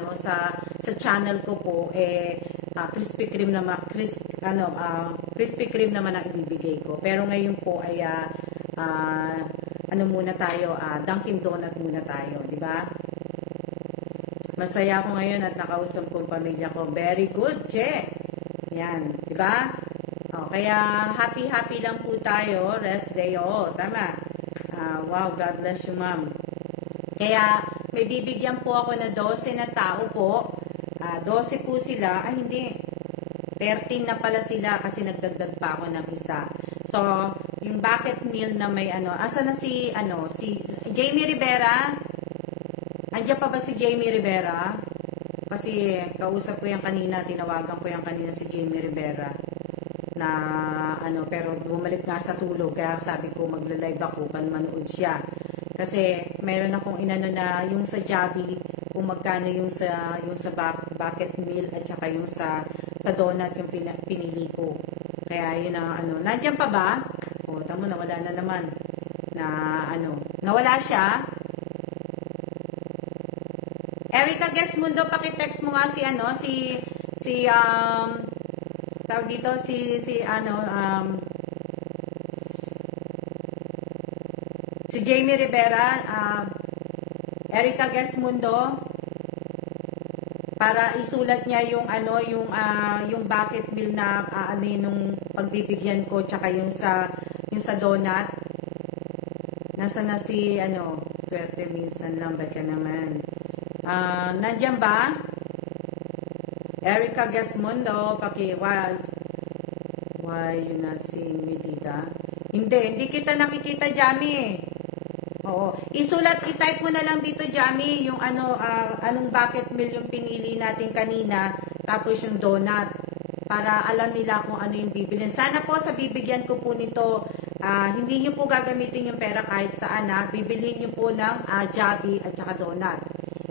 channel ko po Krispy Kreme naman Krispy Kreme naman ang ibibigay ko. Pero ngayon po ay muna tayo, Dunkin Donut muna tayo, di ba? Masaya ako ngayon at nakausap kong pamilya ko. Very good, Che. Yan, di ba? Kaya happy lang po tayo. Rest day, tama. Wow, God bless you, ma'am. Kaya may bibigyan po ako na 12 na tao po. 12 po sila. Hindi. 13 na pala sila kasi nagdagdag pa ako ng isa. So, yung bucket meal na may asa na si Jamie Rivera? Andiyan pa ba si Jamie Rivera? kasi kausap ko yan kanina, tinawagan ko yan kanina si Jamie Rivera na ano, pero bumalik nga sa tulog, kaya sabi ko magla-live ako kan manood siya. Kasi meron akong inano na yung sa Jollibee, kung magkano yung sa bucket meal at saka yung sa donut yung pinili ko. Kaya yun ang ano, nandiyan pa ba? O, tamo nawala na naman. Na ano, nawala siya. Erica Gesmundo, paki-text mo nga si ano, tawag dito si Jamie Rivera, Erica Gesmundo, para isulat niya yung ano, yung bucket meal na ano nung pagbibigyan ko, tsaka yung sa donut. Nasa na si ano, swerte minsan lang, baka naman. Nandiyan ba? Erica Gesmundo, why you not seeing me, Dita? Hindi kita nakikita, Jamie. Oo. I-type mo na lang dito, Jamie, yung ano, anong bucket meal yung pinili natin kanina, tapos yung donut, para alam nila kung ano yung bibilin. Sana po sa bibigyan ko po nito, hindi nyo po gagamitin yung pera kahit saan, bibilhin nyo po ng Jollibee at saka donut.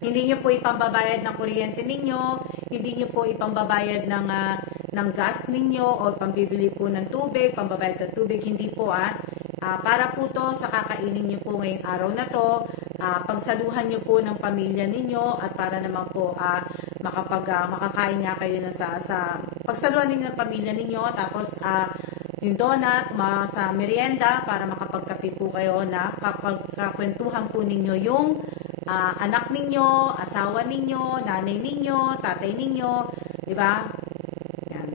Hindi nyo po ipambabayad ng kuryente ninyo, hindi nyo po ipambabayad ng gas ninyo, o pambibili po ng tubig, pambabayad ng tubig, hindi po para po to sa kakainin nyo po ngayong araw na to, pagsaluhan nyo po ng pamilya ninyo, at para naman po makakain nga kayo na sa pagsaluhan ninyo ng pamilya ninyo, tapos yung donut sa merienda para makapagkape po kayo na kakwentuhan po ninyo yung anak ninyo, asawa ninyo, nanay ninyo, tatay ninyo, di ba? Yan.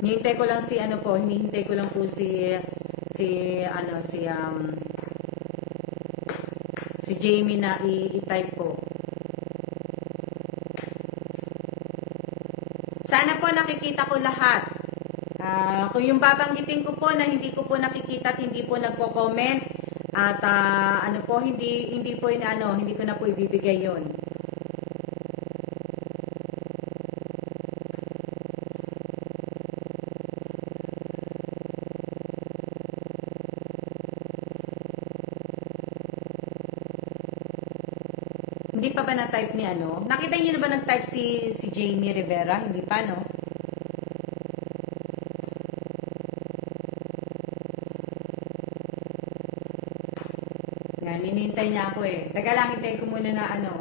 Hinihintay ko lang hinihintay ko lang po si Jamie na i-type po. Sana po nakikita ko lahat. Kung yung babanggitin ko po na hindi ko po nakikita at hindi po nagko-comment, at ano po, hindi po hindi ko na po ibibigay yon. Hindi pa ba na-type ni ano? Nakita niyo na ba nag-type si Jamie Rivera? Hindi pa, no? Yan, hinihintay niya ako eh. Teka lang, hintay ko muna na ano.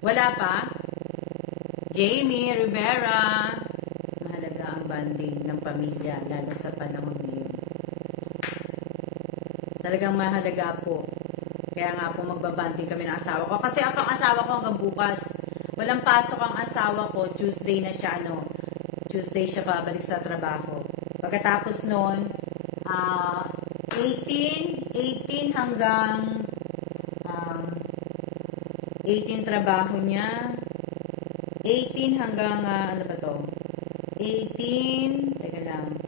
Wala pa? Jamie Rivera. Mahalaga ang bonding ng pamilya, lalo sa panahon ngayon. Talagang mahalaga po. Kaya nga po magbabanding kami ng asawa ko. Kasi ang asawa ko hanggang bukas. Walang pasok ang asawa ko. Tuesday na siya, Tuesday siya babalik sa trabaho. Pagkatapos noon, 18 hanggang 18 trabaho niya. 18 hanggang, ano ba to? 18, teka lang.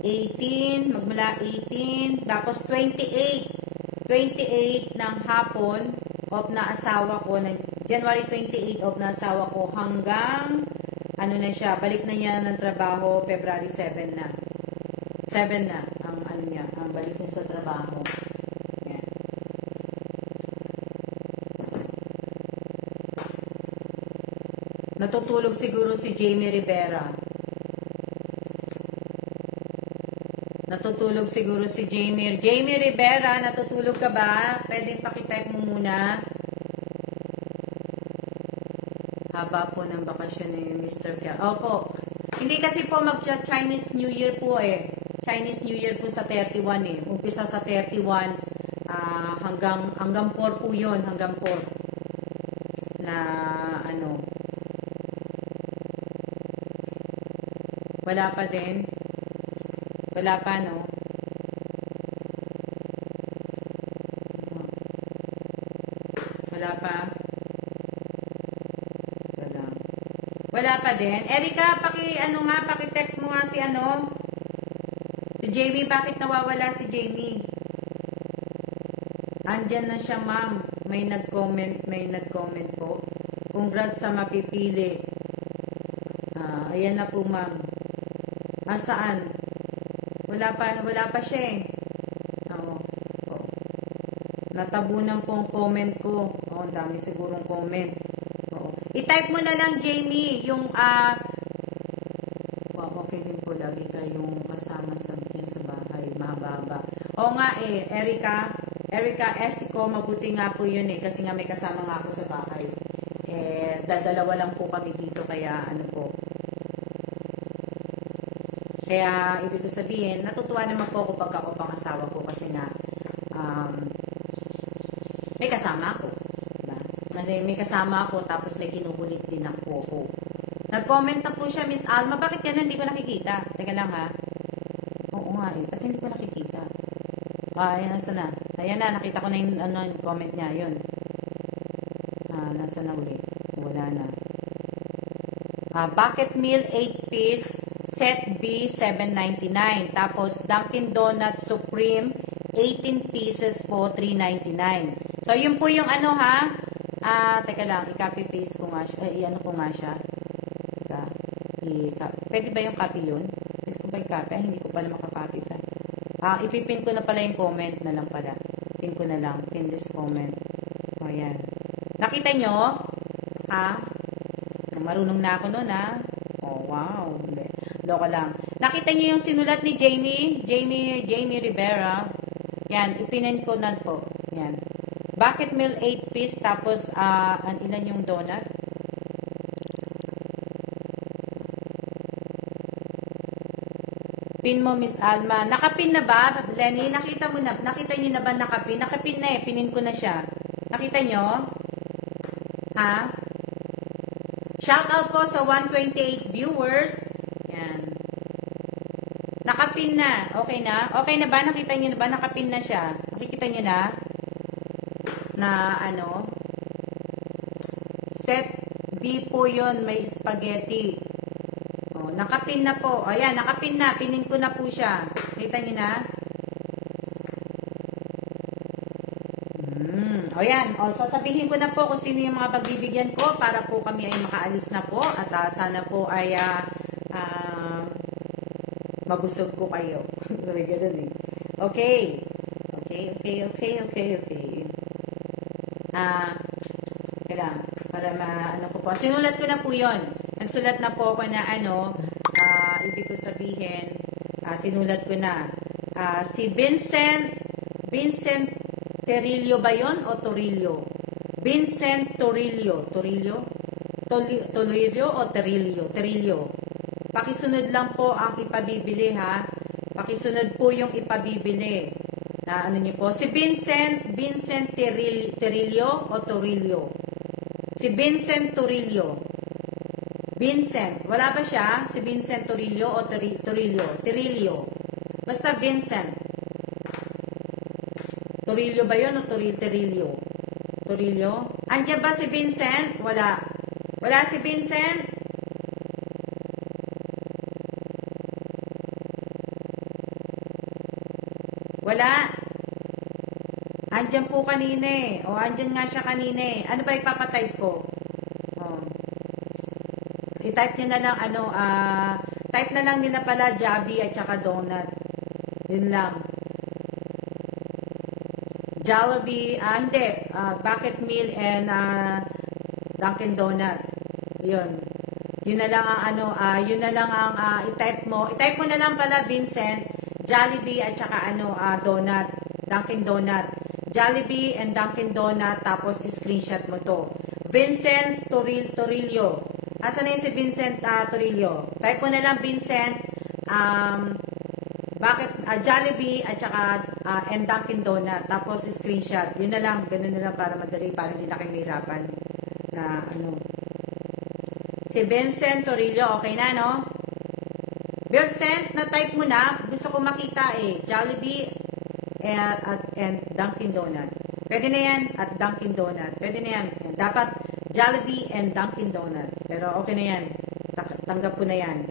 18, magmula 18, tapos 28 ng hapon, off na asawa ko, January 28, off na asawa ko, hanggang, ano na siya, balik na niya ng trabaho, February 7 na. 7 na, ang ano niya, ang balik niya sa trabaho. Natutulog siguro si Jamie Rivera. Natutulog siguro si Jamie. Jamie Rivera, natutulog ka ba? Pwede pakitype mo muna. Haba po ng bakasyon ni Mr. Kia. Opo. Hindi kasi po mag-Chinese New Year po eh. Chinese New Year po sa 31 eh. Umpisa sa 31 hanggang 4 po yun. Hanggang 4. Na ano. Wala pa din. Wala pa, no? Wala pa. Wala. Wala pa din. Erika, paki-text mo nga si si Jamie. Bakit nawawala si Jamie? Andyan na siya, ma'am. May nag-comment po. Congrats sa mapipili. Ayan na po, ma'am. Saan? Wala pa siya eh. Natabunan po ang comment ko. Ang dami sigurong comment. I-type mo na lang, Jamie, yung okay din po lagi kayong kasama sa bahay. Mahaba. Oo nga eh, Erica Esico, mabuti nga po yun eh, kasi nga may kasama nga ako sa bahay. Dalawa lang po kami dito, kaya Kaya, ibig sabihin, natutuwa naman po ako pag ako pang asawa ko kasi nga, may kasama ako. Diba? Kasi may kasama ako, tapos may kinukulit din ako. Nag-comment na po siya, Miss Alma, bakit yan hindi ko nakikita? Teka lang ha. Oo nga eh, ba't hindi ko nakikita? Ayan, nasa na? Ayan na, nakita ko na yung, yung comment niya, yun. Nasa na ulit? Wala na. Bucket meal 8-piece, set B, $7.99. Tapos, Dunkin' Donuts Supreme, 18 pieces po, $3.99. So, yun po yung teka lang, i-copy-paste ko nga siya. I-ano ko nga siya. Pwede ba yung copy yun? Pwede ko ba i-copy? Hindi ko pala makakopy pa. Ipipin ko na pala yung comment na lang pala. Pin ko na lang. Pin this comment. Ayan. Nakita nyo? Marunong na ako nun, Oh, wow. Loko lang. Nakita nyo yung sinulat ni Jamie Rivera? Yan, ipinin ko na po. Yan. Bucket meal 8-piece, tapos, ilan yung donut? Pin mo, Miss Alma. Nakapin na ba, Lenny? Nakita nyo na ba nakapin? Nakapin na eh. Pinin ko na siya. Nakita nyo? Shout out po sa 128 viewers. Yan. Nakapin na. Okay na? Okay na ba? Nakita nyo na ba? Nakapin na siya. Nakikita nyo na? Na set B po yun. May spaghetti. Nakapin na po. Ayan, nakapin na. Pinin ko na po siya. Kita nyo na? Ayan. Sasabihin ko na po kung sino yung mga pagbibigyan ko para po kami ay makaalis na po. At sana po ay mabusog ko kayo. Sabi ganun eh. Okay. Kailangan. Para ko po. Sinulat ko na po yun. Nagsulat na po ako na ibig ko sabihin, sinulat ko na. Si Vincent Terillo ba yun o Torillo? Vincent Torillo o Terillo. Pakisunod lang po ang ipabibili ha. Pakisunod po yung ipabibili. Na niyo po. Si Vincent Terillo o Torillo? Si Vincent Torillo. Vincent. Wala ba siya? Si Vincent Torillo o Terillo. Basta Vincent. Torillo ba yun o Terillo? Torillo? Andiyan ba si Vincent? Wala. Wala si Vincent? Wala. Andiyan po kanina eh. O, andyan nga siya kanina eh. Ano ba ipapatype ko? I-type nyo na lang, type na lang nila pala Javi at saka donut. Yun lang. Jollibee, hindi. Bucket meal and Dunkin' Donut. Yun. Yun na lang ang yun na lang ang i-type mo. I-type mo na lang pala Vincent, Jollibee at saka donut, Dunkin' Donut. Jollibee and Dunkin' Donut, tapos screenshot mo to. Vincent Torillo. Asan na yun si Vincent Torillo? Type mo na lang Vincent, Jollibee at saka and Dunkin' Donut, tapos screenshot. Yun na lang, ganun na lang para madali, para hindi na kayo mahirapan na Si Vincent Torillo, okay na, no? Vincent, na-type mo na. Gusto ko makita eh. Jollibee and Dunkin Donut. Pwede na yan at Dunkin Donut. Pwede na yan. Dapat Jollibee and Dunkin Donut. Pero okay na yan. Tanggap ko na yan.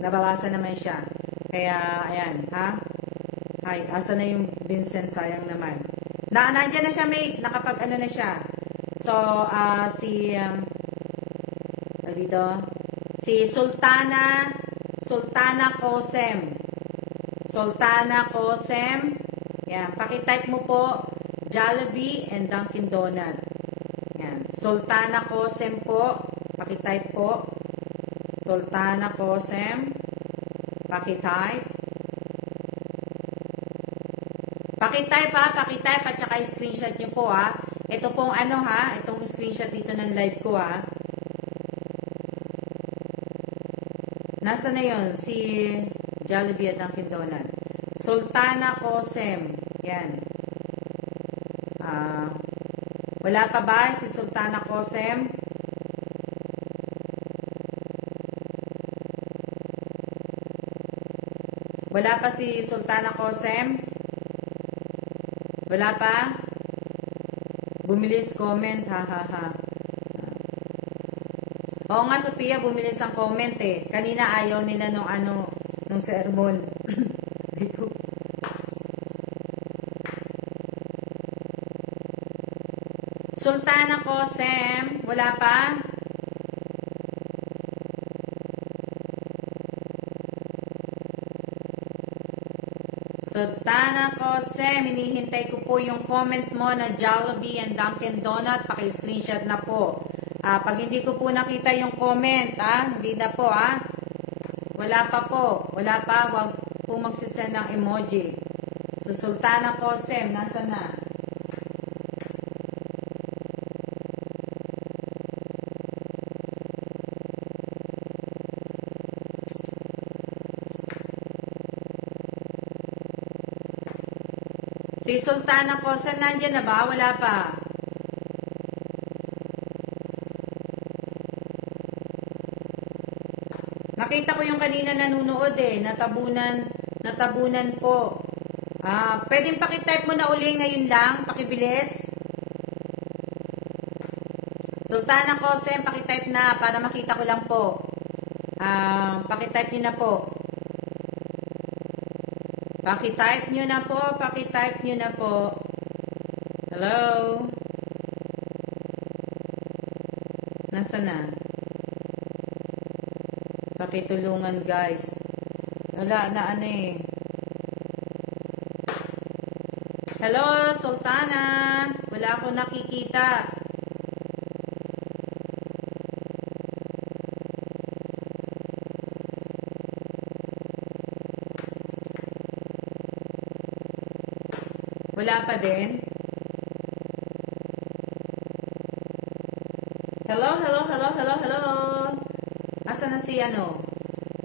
Nabawasan naman siya. Kaya, ayan, ha? Ay, asa na yung Vincent? Sayang naman. Nandiyan na siya, mate. Nakapag-ano na siya. So, si Sultana Kosem. Sultana Kosem. Yan. Pakitype mo po, Jollibee and Dunkin Donut. Yan. Sultana Kosem po. Pakitype po. Sultana Kosem. Pakitype. Pakitype ha. Pakitype at saka screenshot nyo po ha. Ito pong ano ha. Itong screenshot dito ng live ko ha. Nasa na yun? Si Jollibee at Dunkin Donut. Sultana Kosem. Yan. Wala pa ba si Sultana Kosem? Wala pa si Sultana Kosem? Wala pa? Bumilis comment. Ha ha ha. Oo nga, Sophia, bumilis ang comment eh. Kanina ayaw nila nung sermon. Sultana Kosem, wala pa? Sultana Kosem, hinihintay ko po yung comment mo na Jollibee and Dunkin Donut. Paki-screenshot na po. Pag hindi ko po nakita yung comment, hindi na po, wala pa po. Wala pa, wag po magsisend ng emoji. So, Sultana Kosem, nasa na? Si Sultana Kosem, nandiyan na ba? Wala pa. Nakita ko yung kanina nanunood eh. Natabunan po. Pwedeng pakitype mo na uli ngayon lang. Pakibilis. Sultana Kosem, pakitype na para makita ko lang po. Pakitype nyo na po. Pakitype nyo na po. Pakitype nyo na po. Hello? Nasaan na? Pakitulungan guys. Wala na ano eh. Hello, Sultana. Wala akong nakikita. Wala pa din. Hello, hello, hello, hello, hello. Asa na si ano?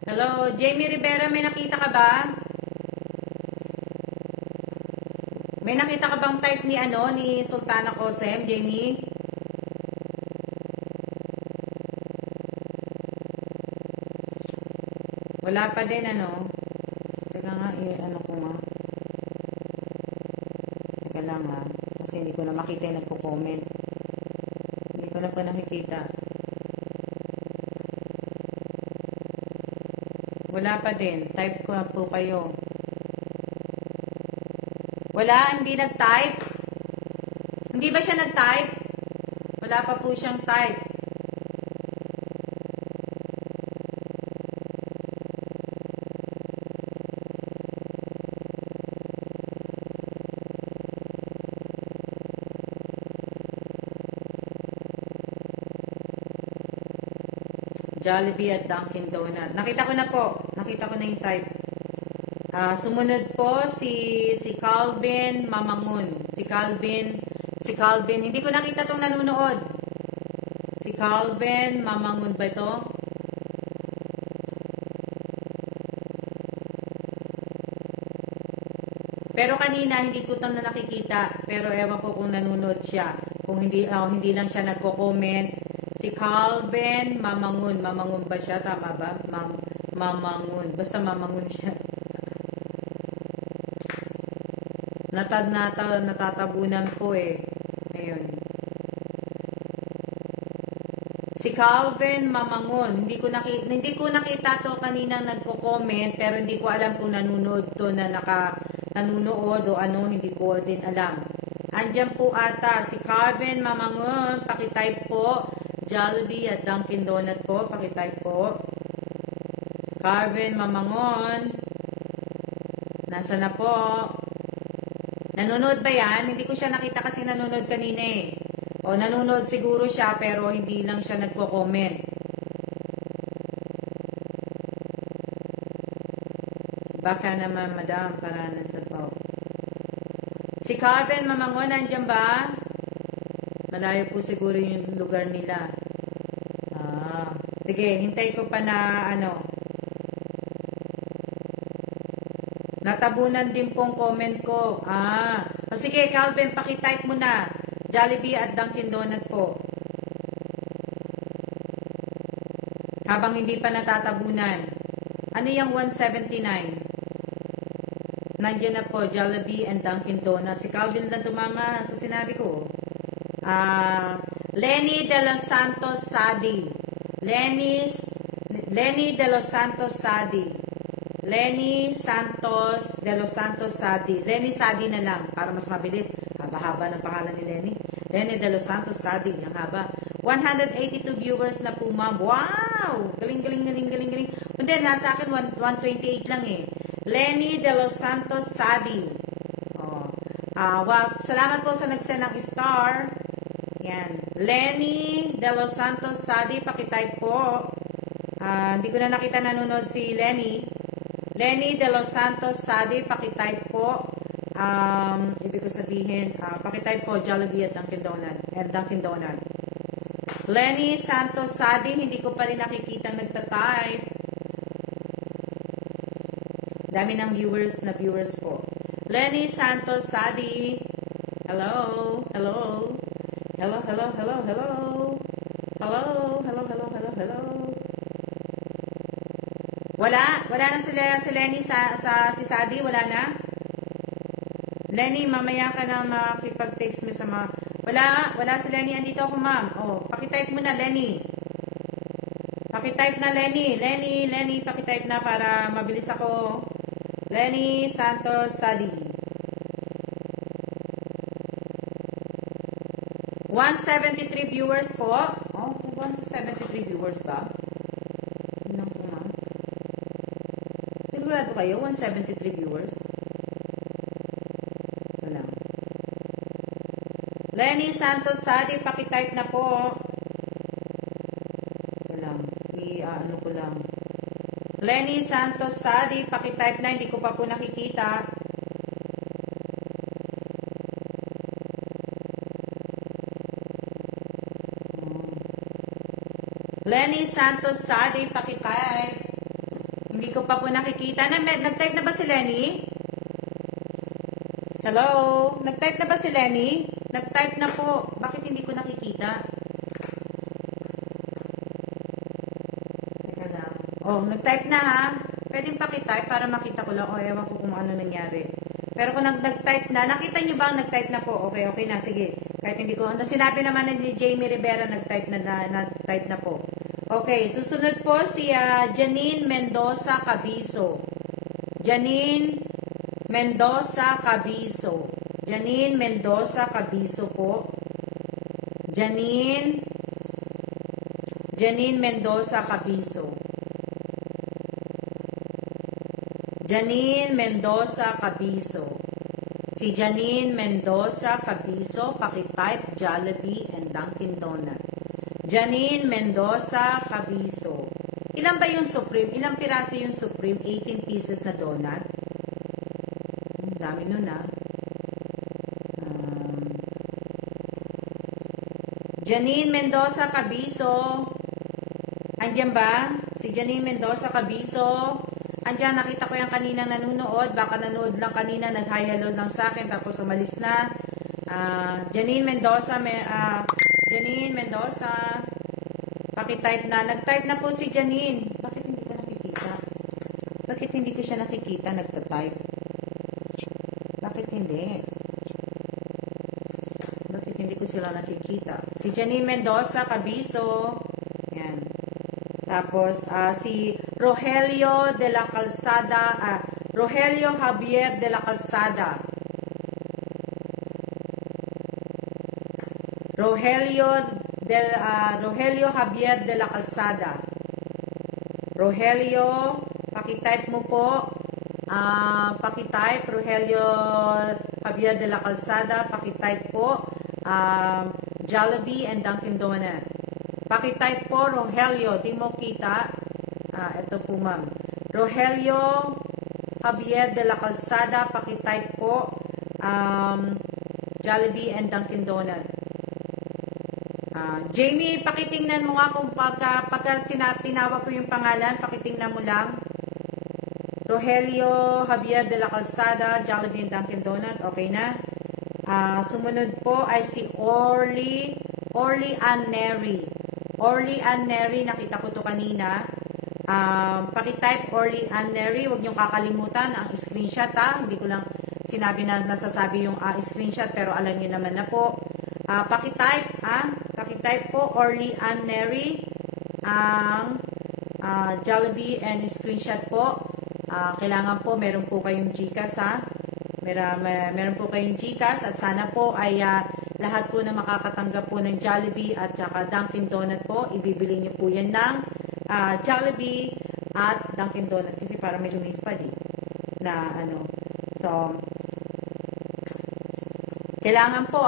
Hello, Jamie Rivera, may nakita ka ba? May nakita ka bang type ni ano, ni Sultana Kosem, Jamie? Wala pa din ano. Teka nga, ano ko nga. Teka lang ha. Kasi hindi ko na makita yung nagko-comment. Hindi ko na pa nakikita. Wala pa din. Type ko na po kayo. Wala? Hindi nag-type? Hindi ba siya nag-type? Wala pa po siyang type. Jollibee at Dunkin Donut. Nakita ko na po. Nakita ko na yung type. Sumunod po si Calvin Mamangun. Si Calvin. Hindi ko nakita tong nanonood. Si Calvin Mamangun ba ito? Pero kanina hindi ko na nakikita. Pero ewan ko kung nanonood siya. Kung hindi lang siya nagko-comment. Si Calvin Mamangun. Mamangun ba siya? Tama ba? Mamangun. Basta Mamangun siya. Natatabunan po eh. Ayun. Si Calvin Mamangon, hindi ko nakita to kanina nagko-comment, pero hindi ko alam kung nanonood to na nanonood o ano, hindi ko din alam. Andiyan po ata si Calvin Mamangon, paki-type po. Jollibee at Dunkin Donut po, paki-type po. Si Calvin Mamangon. Nasa na po? Nanonood ba yan? Hindi ko siya nakita kasi nanonood kanina eh. O, nanonood siguro siya pero hindi lang siya nagko-comment. Baka naman, madam, para nasa po. Si Carven Mamangon, nandiyan ba? Malayo po siguro yung lugar nila. Sige, hintay ko pa na ano. Natabunan din pong comment ko. O sige, Calvin, pakitype mo na. Jollibee at Dunkin Donut po. Habang hindi pa natatabunan. Ano yung 179? Nandiyan na po, Jollibee and Dunkin Donut. Si Calvin lang tumama sa sinabi ko. Lenny De Los Santos Sadi. Lenny De Los Santos Sadi. Lenny Santos De Los Santos Sadi. Lenny Sadi na lang para mas mabilis. Haba-haba ng pangalan ni Lenny. Lenny De Los Santos Sadi. Ang haba. 182 viewers na po, ma'am. Wow! Galing. Hindi, nasa akin 128 lang eh. Lenny De Los Santos Sadi. Wow. Salamat po sa nag-send ng star. Yan. Lenny De Los Santos Sadi. Pakitype po. Hindi ko na nakita nanonood si Lenny. Lenny De Los Santos Sadi. Pakitype po. Ibig ko sabihin, pakitype po Jollibee at Dunkin Donut. And Dunkin Donut. Lenny Santos Sadi. Hindi ko pa rin nakikita nagtatype. Dami ng viewers po. Lenny Santos Sadi. Hello. Wala na si Lenny si Sadi, wala na. Lenny, mamaya ka na makipag-text mo sa mga... Wala si Lenny, andito ako, ma'am. Pakitype mo na, Lenny. Pakitype na, Lenny. Lenny, pakitype na para mabilis ako. Lenny Santos Sadi. 173 viewers po. 173 viewers ba? Tingnan ko na. Sigurado kayo, 173 viewers? Wala. Lenny Santos Sadi, pakitype na po. Wala. Ano ko lang. Lenny Santos Sadi, pakitype na. Hindi ko pa po nakikita. Lenny Santos Sadi, pakitype. Hindi ko pa po nakikita. Nag-type na ba si Lenny? Hello? Nag-type na ba si Lenny? Nag-type na po. Bakit hindi ko nakikita? Teka lang. Nag-type na ha. Pwedeng pakitype para makita ko lang. Ewan ko kung ano nangyari. Pero kung nag-type na, nakita nyo ba ang nag-type na po? Okay na. Sige. Kahit hindi ko. Sinabi naman ni Jamie Rivera, nag-type na po. Okay. Susunod po si Janine Mendoza Cabiso. Janine Mendoza Cabiso. Janine Mendoza Cabiso po. Janine Mendoza Cabiso. Janine Mendoza Cabiso. Si Janine Mendoza Cabiso, pakitype Jollibee and Dunkin Donut. Janine Mendoza Cabiso. Ilan ba yung Supreme? Ilang piraso yung Supreme? 18 pieces na donut? Ang dami nun Janine Mendoza Cabiso. Andiyan ba? Si Janine Mendoza Cabiso. Andiyan, nakita ko yung kanina nanonood. Baka nanood lang kanina, nag-hi hello lang sa akin, tapos umalis na. Janine Mendoza, Janine Mendoza. Pakitype na. Nag-type na po si Janine. Bakit hindi ko nakikita? Bakit hindi ko siya nakikita nagta-type? Bakit hindi? Bakit hindi ko sila nakikita? Si Janine Mendoza, Cabiso. Yan. Tapos, si Rogelio de la Calzada, Rogelio Javier de la Calzada. Rogelio Javier de la Calzada. Rogelio, pakitype mo po. Pakitype, Rogelio Javier de la Calzada. Pakitype po, Jollibee and Dunkin' Donut. Pakitype po, Rogelio. Di mo kita. Ito po, ma'am. Rogelio Javier de la Calzada. Pakitype po, Jollibee and Dunkin' Donut. Jamie, pakitingnan mo nga kung pagka tinawag ko yung pangalan, pakitingnan mo lang. Rogelio Javier de la Calzada, Jollibee and Dunkin' Donut. Okay na. Sumunod po ay si Orly Ann Neri. Orly Ann Neri, nakita ko to kanina. Pakitype Orly Ann Neri, huwag niyong kakalimutan ang screenshot ha. Hindi ko lang sinabi na nasasabi yung screenshot, pero alam niyo naman na po. Pakitype pakitype po Orly Ann Neri ang Jollibee and screenshot po. Kailangan po meron po kayong GCash ha. Meron po kayong GCash at sana po ay lahat po na makakatanggap po ng Jollibee at saka Dunkin' Donut po, ibibili niyo po yan ng Jollibee at Dunkin' Donut kasi para may lumipad na ano. So, kailangan po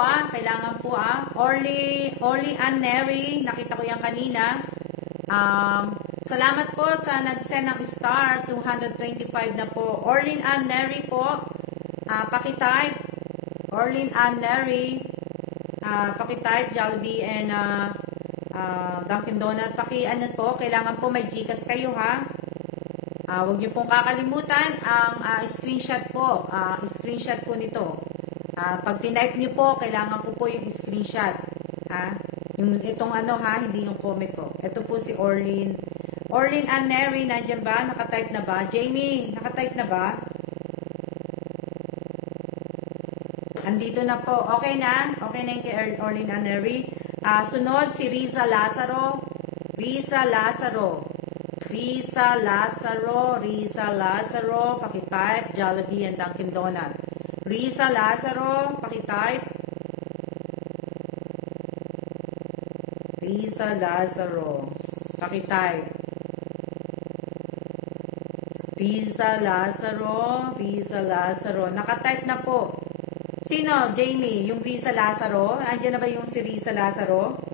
Orly Ann Neri, nakita ko yan kanina. Salamat po sa nag-send ng star, 225 na po. Orly Ann Neri po, pakitype, Orly Ann Neri, pakitype Jollibee and Dunkin' Donut. Ano po, kailangan po may GCash kayo ha. Huwag niyo pong kakalimutan ang screenshot po, screenshot po nito. Pag tinype niyo po, kailangan ko po yung screenshot. Itong ano ha, hindi yung comment ko. Ito po si Orly Ann Neri, nandiyan ba? Nakatype na ba? Jamie, nakatype na ba? Andito na po. Okay na? Okay na yung kay Orly Ann Neri. Sunod si Riza Lazaro. Riza Lazaro, pakitype Jollibee and Dunkin' Donut. Riza Lazaro, pakitype. Riza Lazaro, pakitype. Riza Lazaro. Nakatype na po. Sino? Jamie, yung Riza Lazaro? Andiyan na ba yung si Riza Lazaro?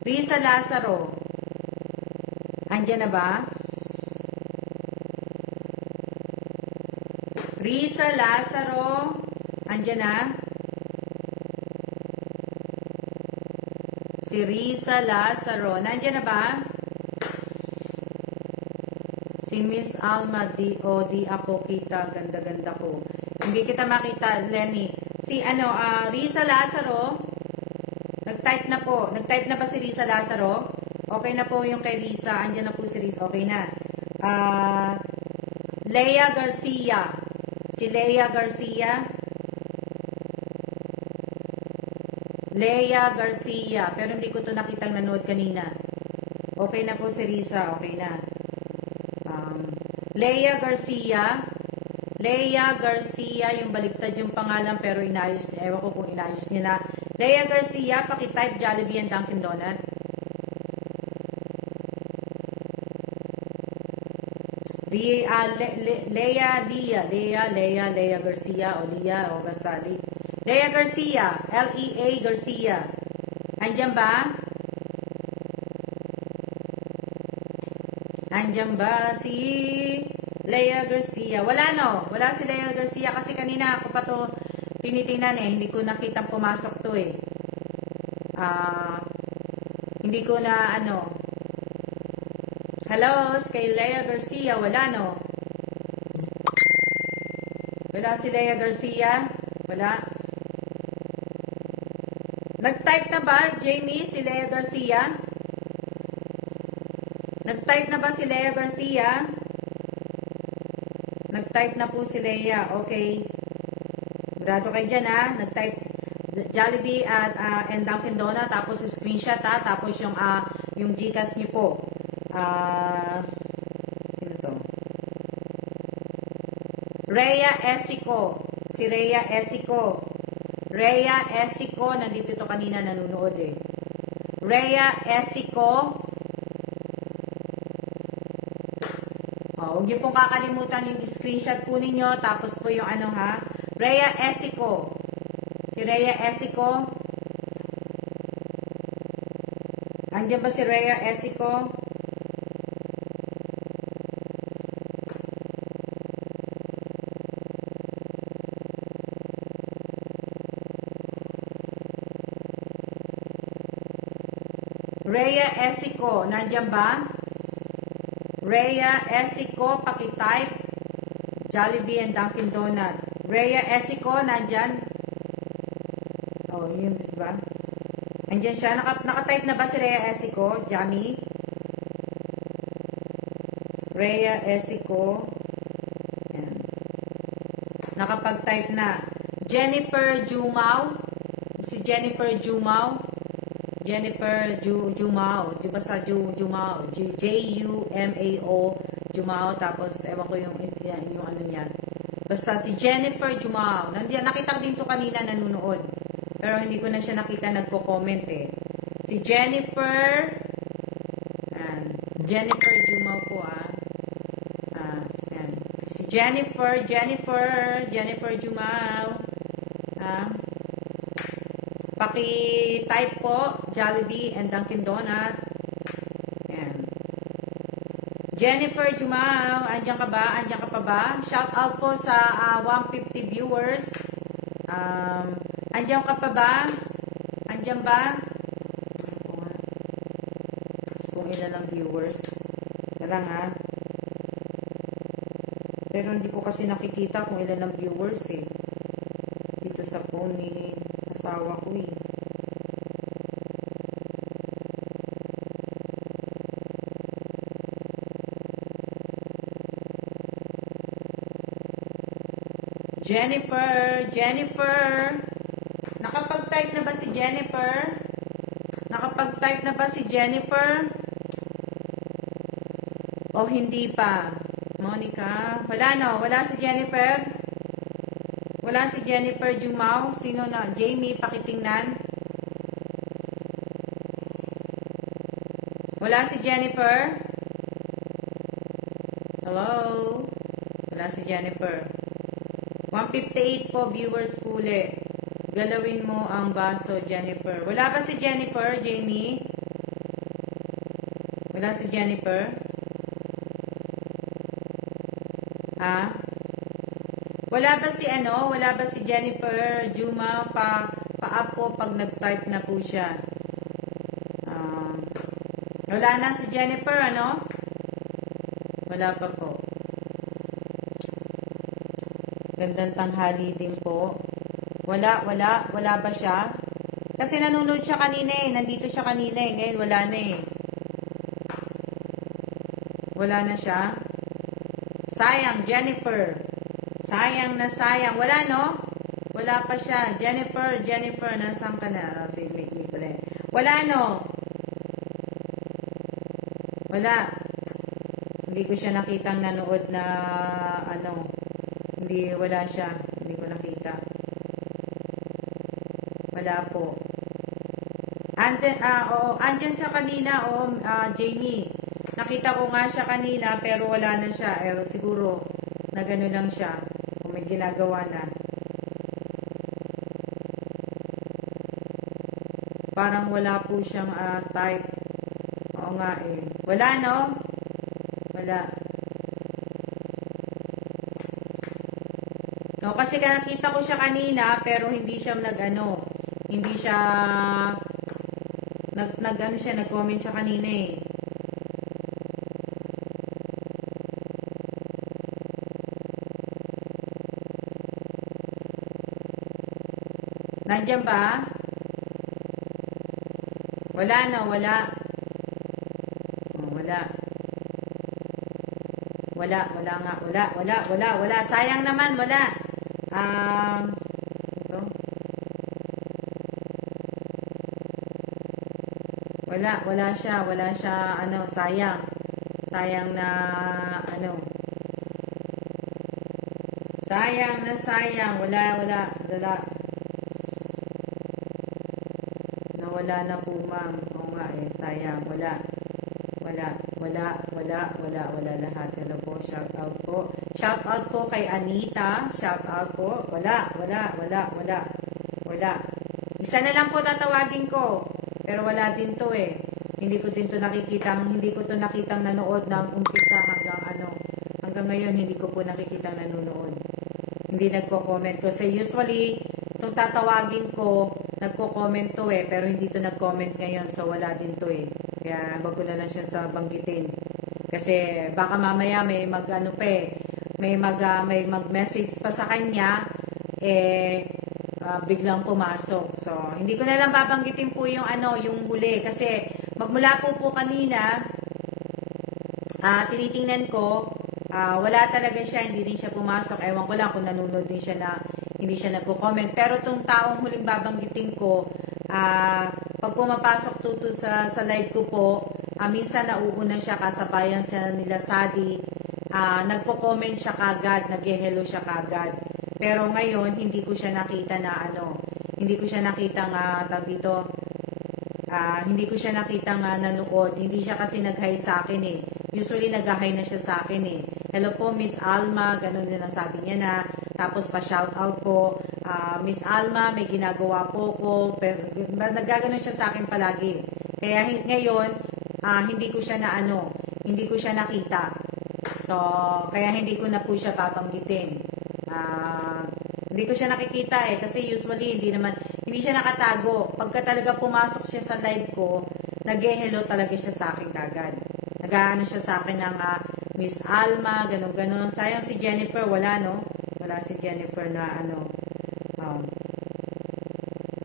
Riza Lazaro. Andiyan na ba? Riza Lazaro. Andiyan na? Si Riza Lazaro. Nandiyan na ba? Si Miss Alma, di ako kita. Ganda-ganda ko. Hindi kita makita, Lenny. Si Riza Lazaro. Nag-type na po. Nag-type na ba si Riza Lazaro? Okay na po yung kay Riza. Andiyan na po si Riza. Okay na. Leia Garcia. Si Leia Garcia. Leia Garcia. Pero hindi ko to nakitang nanood kanina. Okay na po si Riza. Okay na. Leia Garcia. Leia Garcia. Yung baliktad yung pangalan pero inayos. Ewan ko kung inayos niya na. Leia Garcia. Pakitype Jollibee and Dunkin' Donut. Leia Garcia o Leia o Gasali. Leia Garcia, Lea Garcia. Andiyan ba? Andiyan ba si Leia Garcia? Wala no. Wala si Leia Garcia kasi kanina ako pa to tinitingnan hindi ko nakitang pumasok to hindi ko na hello, kay Leia Garcia, wala no? Wala si Leia Garcia? Wala. Nag-type na ba, Jamie, si Leia Garcia? Nag-type na ba si Leia Garcia? Nag-type na po si Leia. Okay. Grado kayo dyan ha. Nag-type Jollibee at and Dunkin Donut. Tapos screenshot ha. Tapos yung Gcash niyo po. Sino to? Rhea Esico. Si Rhea Esico. Rhea Esico. Nandito to kanina nanunood eh. Rhea Esico. Huwag niyo pong kakalimutan yung screenshot po ninyo. Tapos po yung ano ha. Rhea Esico. Si Rhea Esico. Andiyan ba si Rhea Esico? Rhea Esico. Nandiyan ba? Rhea Esico. Pakitype. Jollibee and Dunkin Donut. Rhea Esico, nandyan. Oh, yun, diba? Nandyan siya. Nakatype na ba si Rhea Esico? Jamie? Rhea Esico. Yan. Nakapag-type na. Jennifer Jumao. Si Jennifer Jumao. Jennifer Jumao. Basta Jumao. J-U-M-A-O. Jumao. Tapos, ewan ko yung ano niya. Basta si Jennifer Jumao. Nandiyan, nakita ko din to kanina nanunood. Pero hindi ko na siya nakita nagko-comment eh. Si Jennifer. Jennifer Jumao po yan. Si Jennifer Jumao. Paki-type po Jollibee and Dunkin Donut. Yan. Jennifer Jumao, andyan ka ba? Andyan ka pa ba? Shout out po sa 150 viewers. Andyan ka pa ba? Andyan ba? Kung ilan ang viewers. Kailang ha. Pero hindi ko kasi nakikita kung ilan ang viewers eh. Dito sa phone ni asawa ko eh. Jennifer. Nakapag-type na ba si Jennifer? Nakapag-type na ba si Jennifer? O hindi pa? Monica? Wala no? Wala si Jennifer? Wala si Jennifer Jumao? Sino na? Jamie, pakitingnan. Wala si Jennifer? Hello? Wala si Jennifer. 158 po viewers puli. Galawin mo ang baso, Jennifer. Wala ba si Jennifer, Jamie? Wala si Jennifer? Ha? Wala ba si ano? Wala ba si Jennifer Juma pa-up po pag nag-type na po siya? Wala na si Jennifer, ano? Wala pa po. Gandang tanghali din po. Wala ba siya? Kasi nanonood siya kanina eh. Nandito siya kanina eh. Ngayon wala na eh. Wala na siya. Sayang, Jennifer. Sayang na sayang. Wala no? Wala pa siya. Jennifer, nasaan ka na? Si Nicolette. Wala no? Wala. Hindi ko siya nakitang nanood na ano. Hindi, wala siya. Hindi ko nakita. Wala po. Andyan siya kanina, Jamie. Nakita ko nga siya kanina, pero wala na siya. Siguro, nagano lang siya. Kung may ginagawa na. Parang wala po siyang type. Oo nga eh. Wala, no? Wala. No, kasi nakita ko siya kanina pero hindi siya hindi siya nag-comment siya kanina eh. Nandiyan ba? Wala na, wala. Oh, wala. wala. Sayang naman, wala. Ito. Wala siya, ano, sayang. Sayang na, ano. Sayang, wala. Nawala na po, ma'am. Oo nga eh, sayang, wala lahat. Hello po, shout out po. Shout out po kay Anita. Shout out po. Wala. Isa na lang po tatawagin ko. Pero wala din to eh. Hindi ko to nakitang nanood ng umpisa hanggang ngayon hindi ko po nakikitang nanonood. Hindi nagko-comment kasi usually itong tatawagin ko, nagko-comment to eh, pero hindi to nag-comment ngayon, so wala din to eh. Kaya wag ko na lang siya sa banggitin. Kasi baka mamaya may mag-message pa sa kanya, biglang pumasok. So, hindi ko na lang babanggitin po yung yung huli. Kasi magmula po kanina, tinitingnan ko, wala talaga siya, hindi din siya pumasok. Ewan ko lang kung nanonood din siya na hindi siya nagko-comment. Pero itong taong huling babanggitin ko, pag pumapasok sa live ko po, minsan nauuna siya, kasabayan siya nila Sadi, nagko-comment siya kagad, nag-hello siya kagad. Pero ngayon, hindi ko siya nakita na hindi ko siya nakita hindi ko siya nakita nanood. Hindi siya kasi nag-hi sa akin eh. Usually nag-hi na siya sa akin eh. Hello po, Miss Alma, ganun din ang sabi niya na. Tapos pa-shoutout po, Miss Alma, may ginagawa po ko. Pero, nagaganon siya sa akin palagi. Kaya ngayon, hindi ko siya hindi ko siya nakita. So, kaya hindi ko na po siya papanggitin. Hindi ko siya nakikita eh, kasi usually hindi siya nakatago. Pagka talaga pumasok siya sa live ko, nag-hello talaga siya sa akin kagad. Nag-ano siya sa akin ng Miss Alma, ganun. Sayang si Jennifer, wala no? Wala si Jennifer na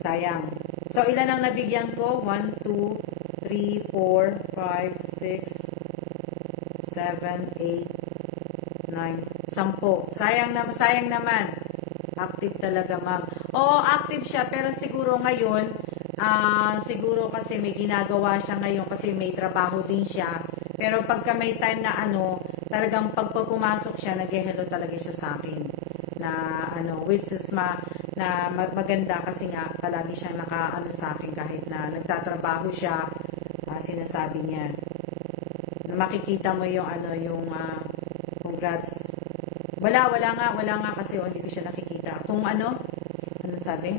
sayang. So, ilan ang nabigyan ko? 1, 2, 3, 4, 5, 6, 7, 8, 9, 10. Sayang naman. Active talaga, ma'am. Oo, active siya, pero siguro ngayon, siguro kasi may ginagawa siya ngayon kasi may trabaho din siya. Pero pagka may time na talagang pagpumasok siya, nag-hello talaga siya sa akin. Na which is na maganda kasi nga palagi siyang naka sa akin kahit na nagtatrabaho siya, sinasabi niya. Na makikita mo yung congrats. Wala nga kasi hindi ko siya nakikita. Kung ano sabi?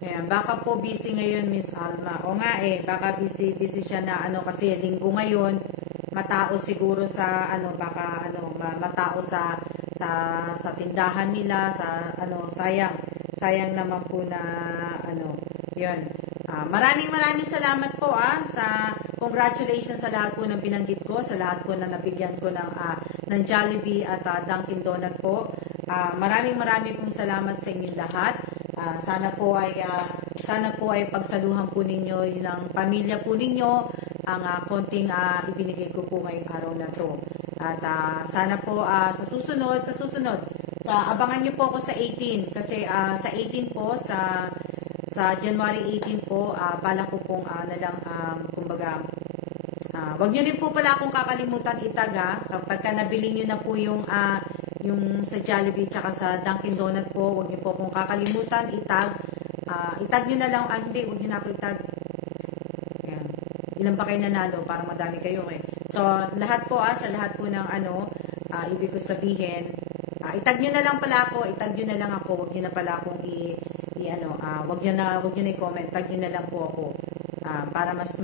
Ayan, baka po busy ngayon, Miss Alma. O nga baka busy siya na kasi linggo ngayon, matao siguro sa matao sa tindahan nila, sa sayang naman po na yun. Maraming salamat po sa congratulations sa lahat po ng binanggit ko, sa lahat po na nabigyan ko ng Jollibee at Dunkin Donut po. Maraming pong salamat sa inyong lahat. Sana po ay pagsaluhan po ninyo ng pamilya po ninyo ang konting ibinigay ko po ngayong araw na to. At sana po sa susunod, abangan nyo po ako sa 18 kasi sa 18 po sa January 18 po, bala ko pong kumbaga, wag nyo din po pala akong kakalimutan itag kapag nabili nyo na po yung sa Jollibee tsaka sa Dunkin Donut po, wag nyo po akong kakalimutan itag. Itag nyo na lang, hindi, wag nyo na ako itag. Ayan. Ilan pa kayo nanalo? Parang madami kayo eh. So, lahat po sa lahat po ng ibig ko sabihin, itag nyo na lang pala ako, itag nyo na lang ako, wag nyo na pala akong wag nyo na i-comment, tag nyo na lang po ako para mas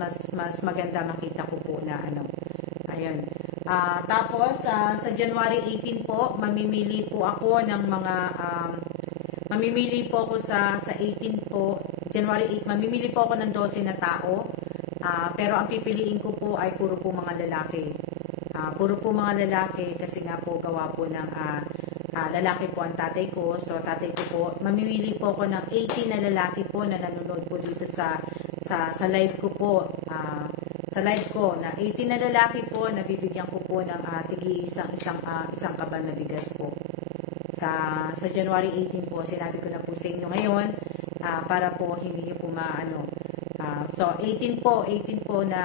maganda makita ko po na ayun. Tapos sa January 18 po, mamimili po ako ng mga mamimili po ako sa 18 po, January 8, mamimili po ako ng 12 na tao. Pero ang pipiliin ko po ay puro po mga lalaki. Puro po mga lalaki kasi nga po gawa po ng lalaki po ang tatay ko. So, tatay ko po, mamimili po ako ng 18 na lalaki po na nanonood po dito sa live ko po. Sa live ko na 18 na lalaki po, nabibigyan ko po ng tigi isang kaban na bigas po. Sa January 18 po, sinabi ko na po sa inyo ngayon, para po hindi niyo po maano. So 18 po na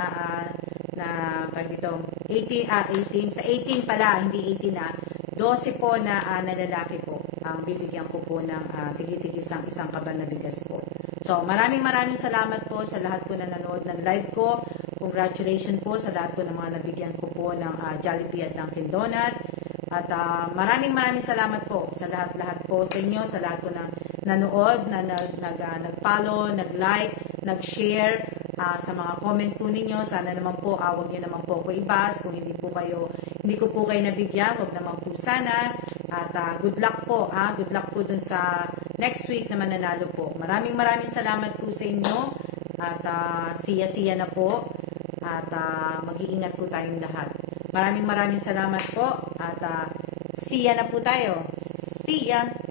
dito 18 sa 18 pala, hindi 18 na 12 po na lalaki po ang bibigyan ko po ng tigi-tigi isang kaban na bigas po. So maraming salamat po sa lahat po na nanood ng live ko. Congratulations po sa lahat po ng mga nabigyan ko po ng Jollibee at Dunkin Donut. At maraming salamat po sa lahat po sa inyo, sa lahat po ng nanood, na nag-follow, nag-like, nag-share, sa mga comment po ninyo. Sana naman po, wag nyo naman po ako ibas. Kung hindi ko po kayo nabigyan, wag naman po sana. At good luck po, good luck po dun sa next week na mananalo po. Maraming salamat po sa inyo. At siya na po. At mag-iingat po tayong lahat. Maraming salamat po. At see ya na po tayo. See ya!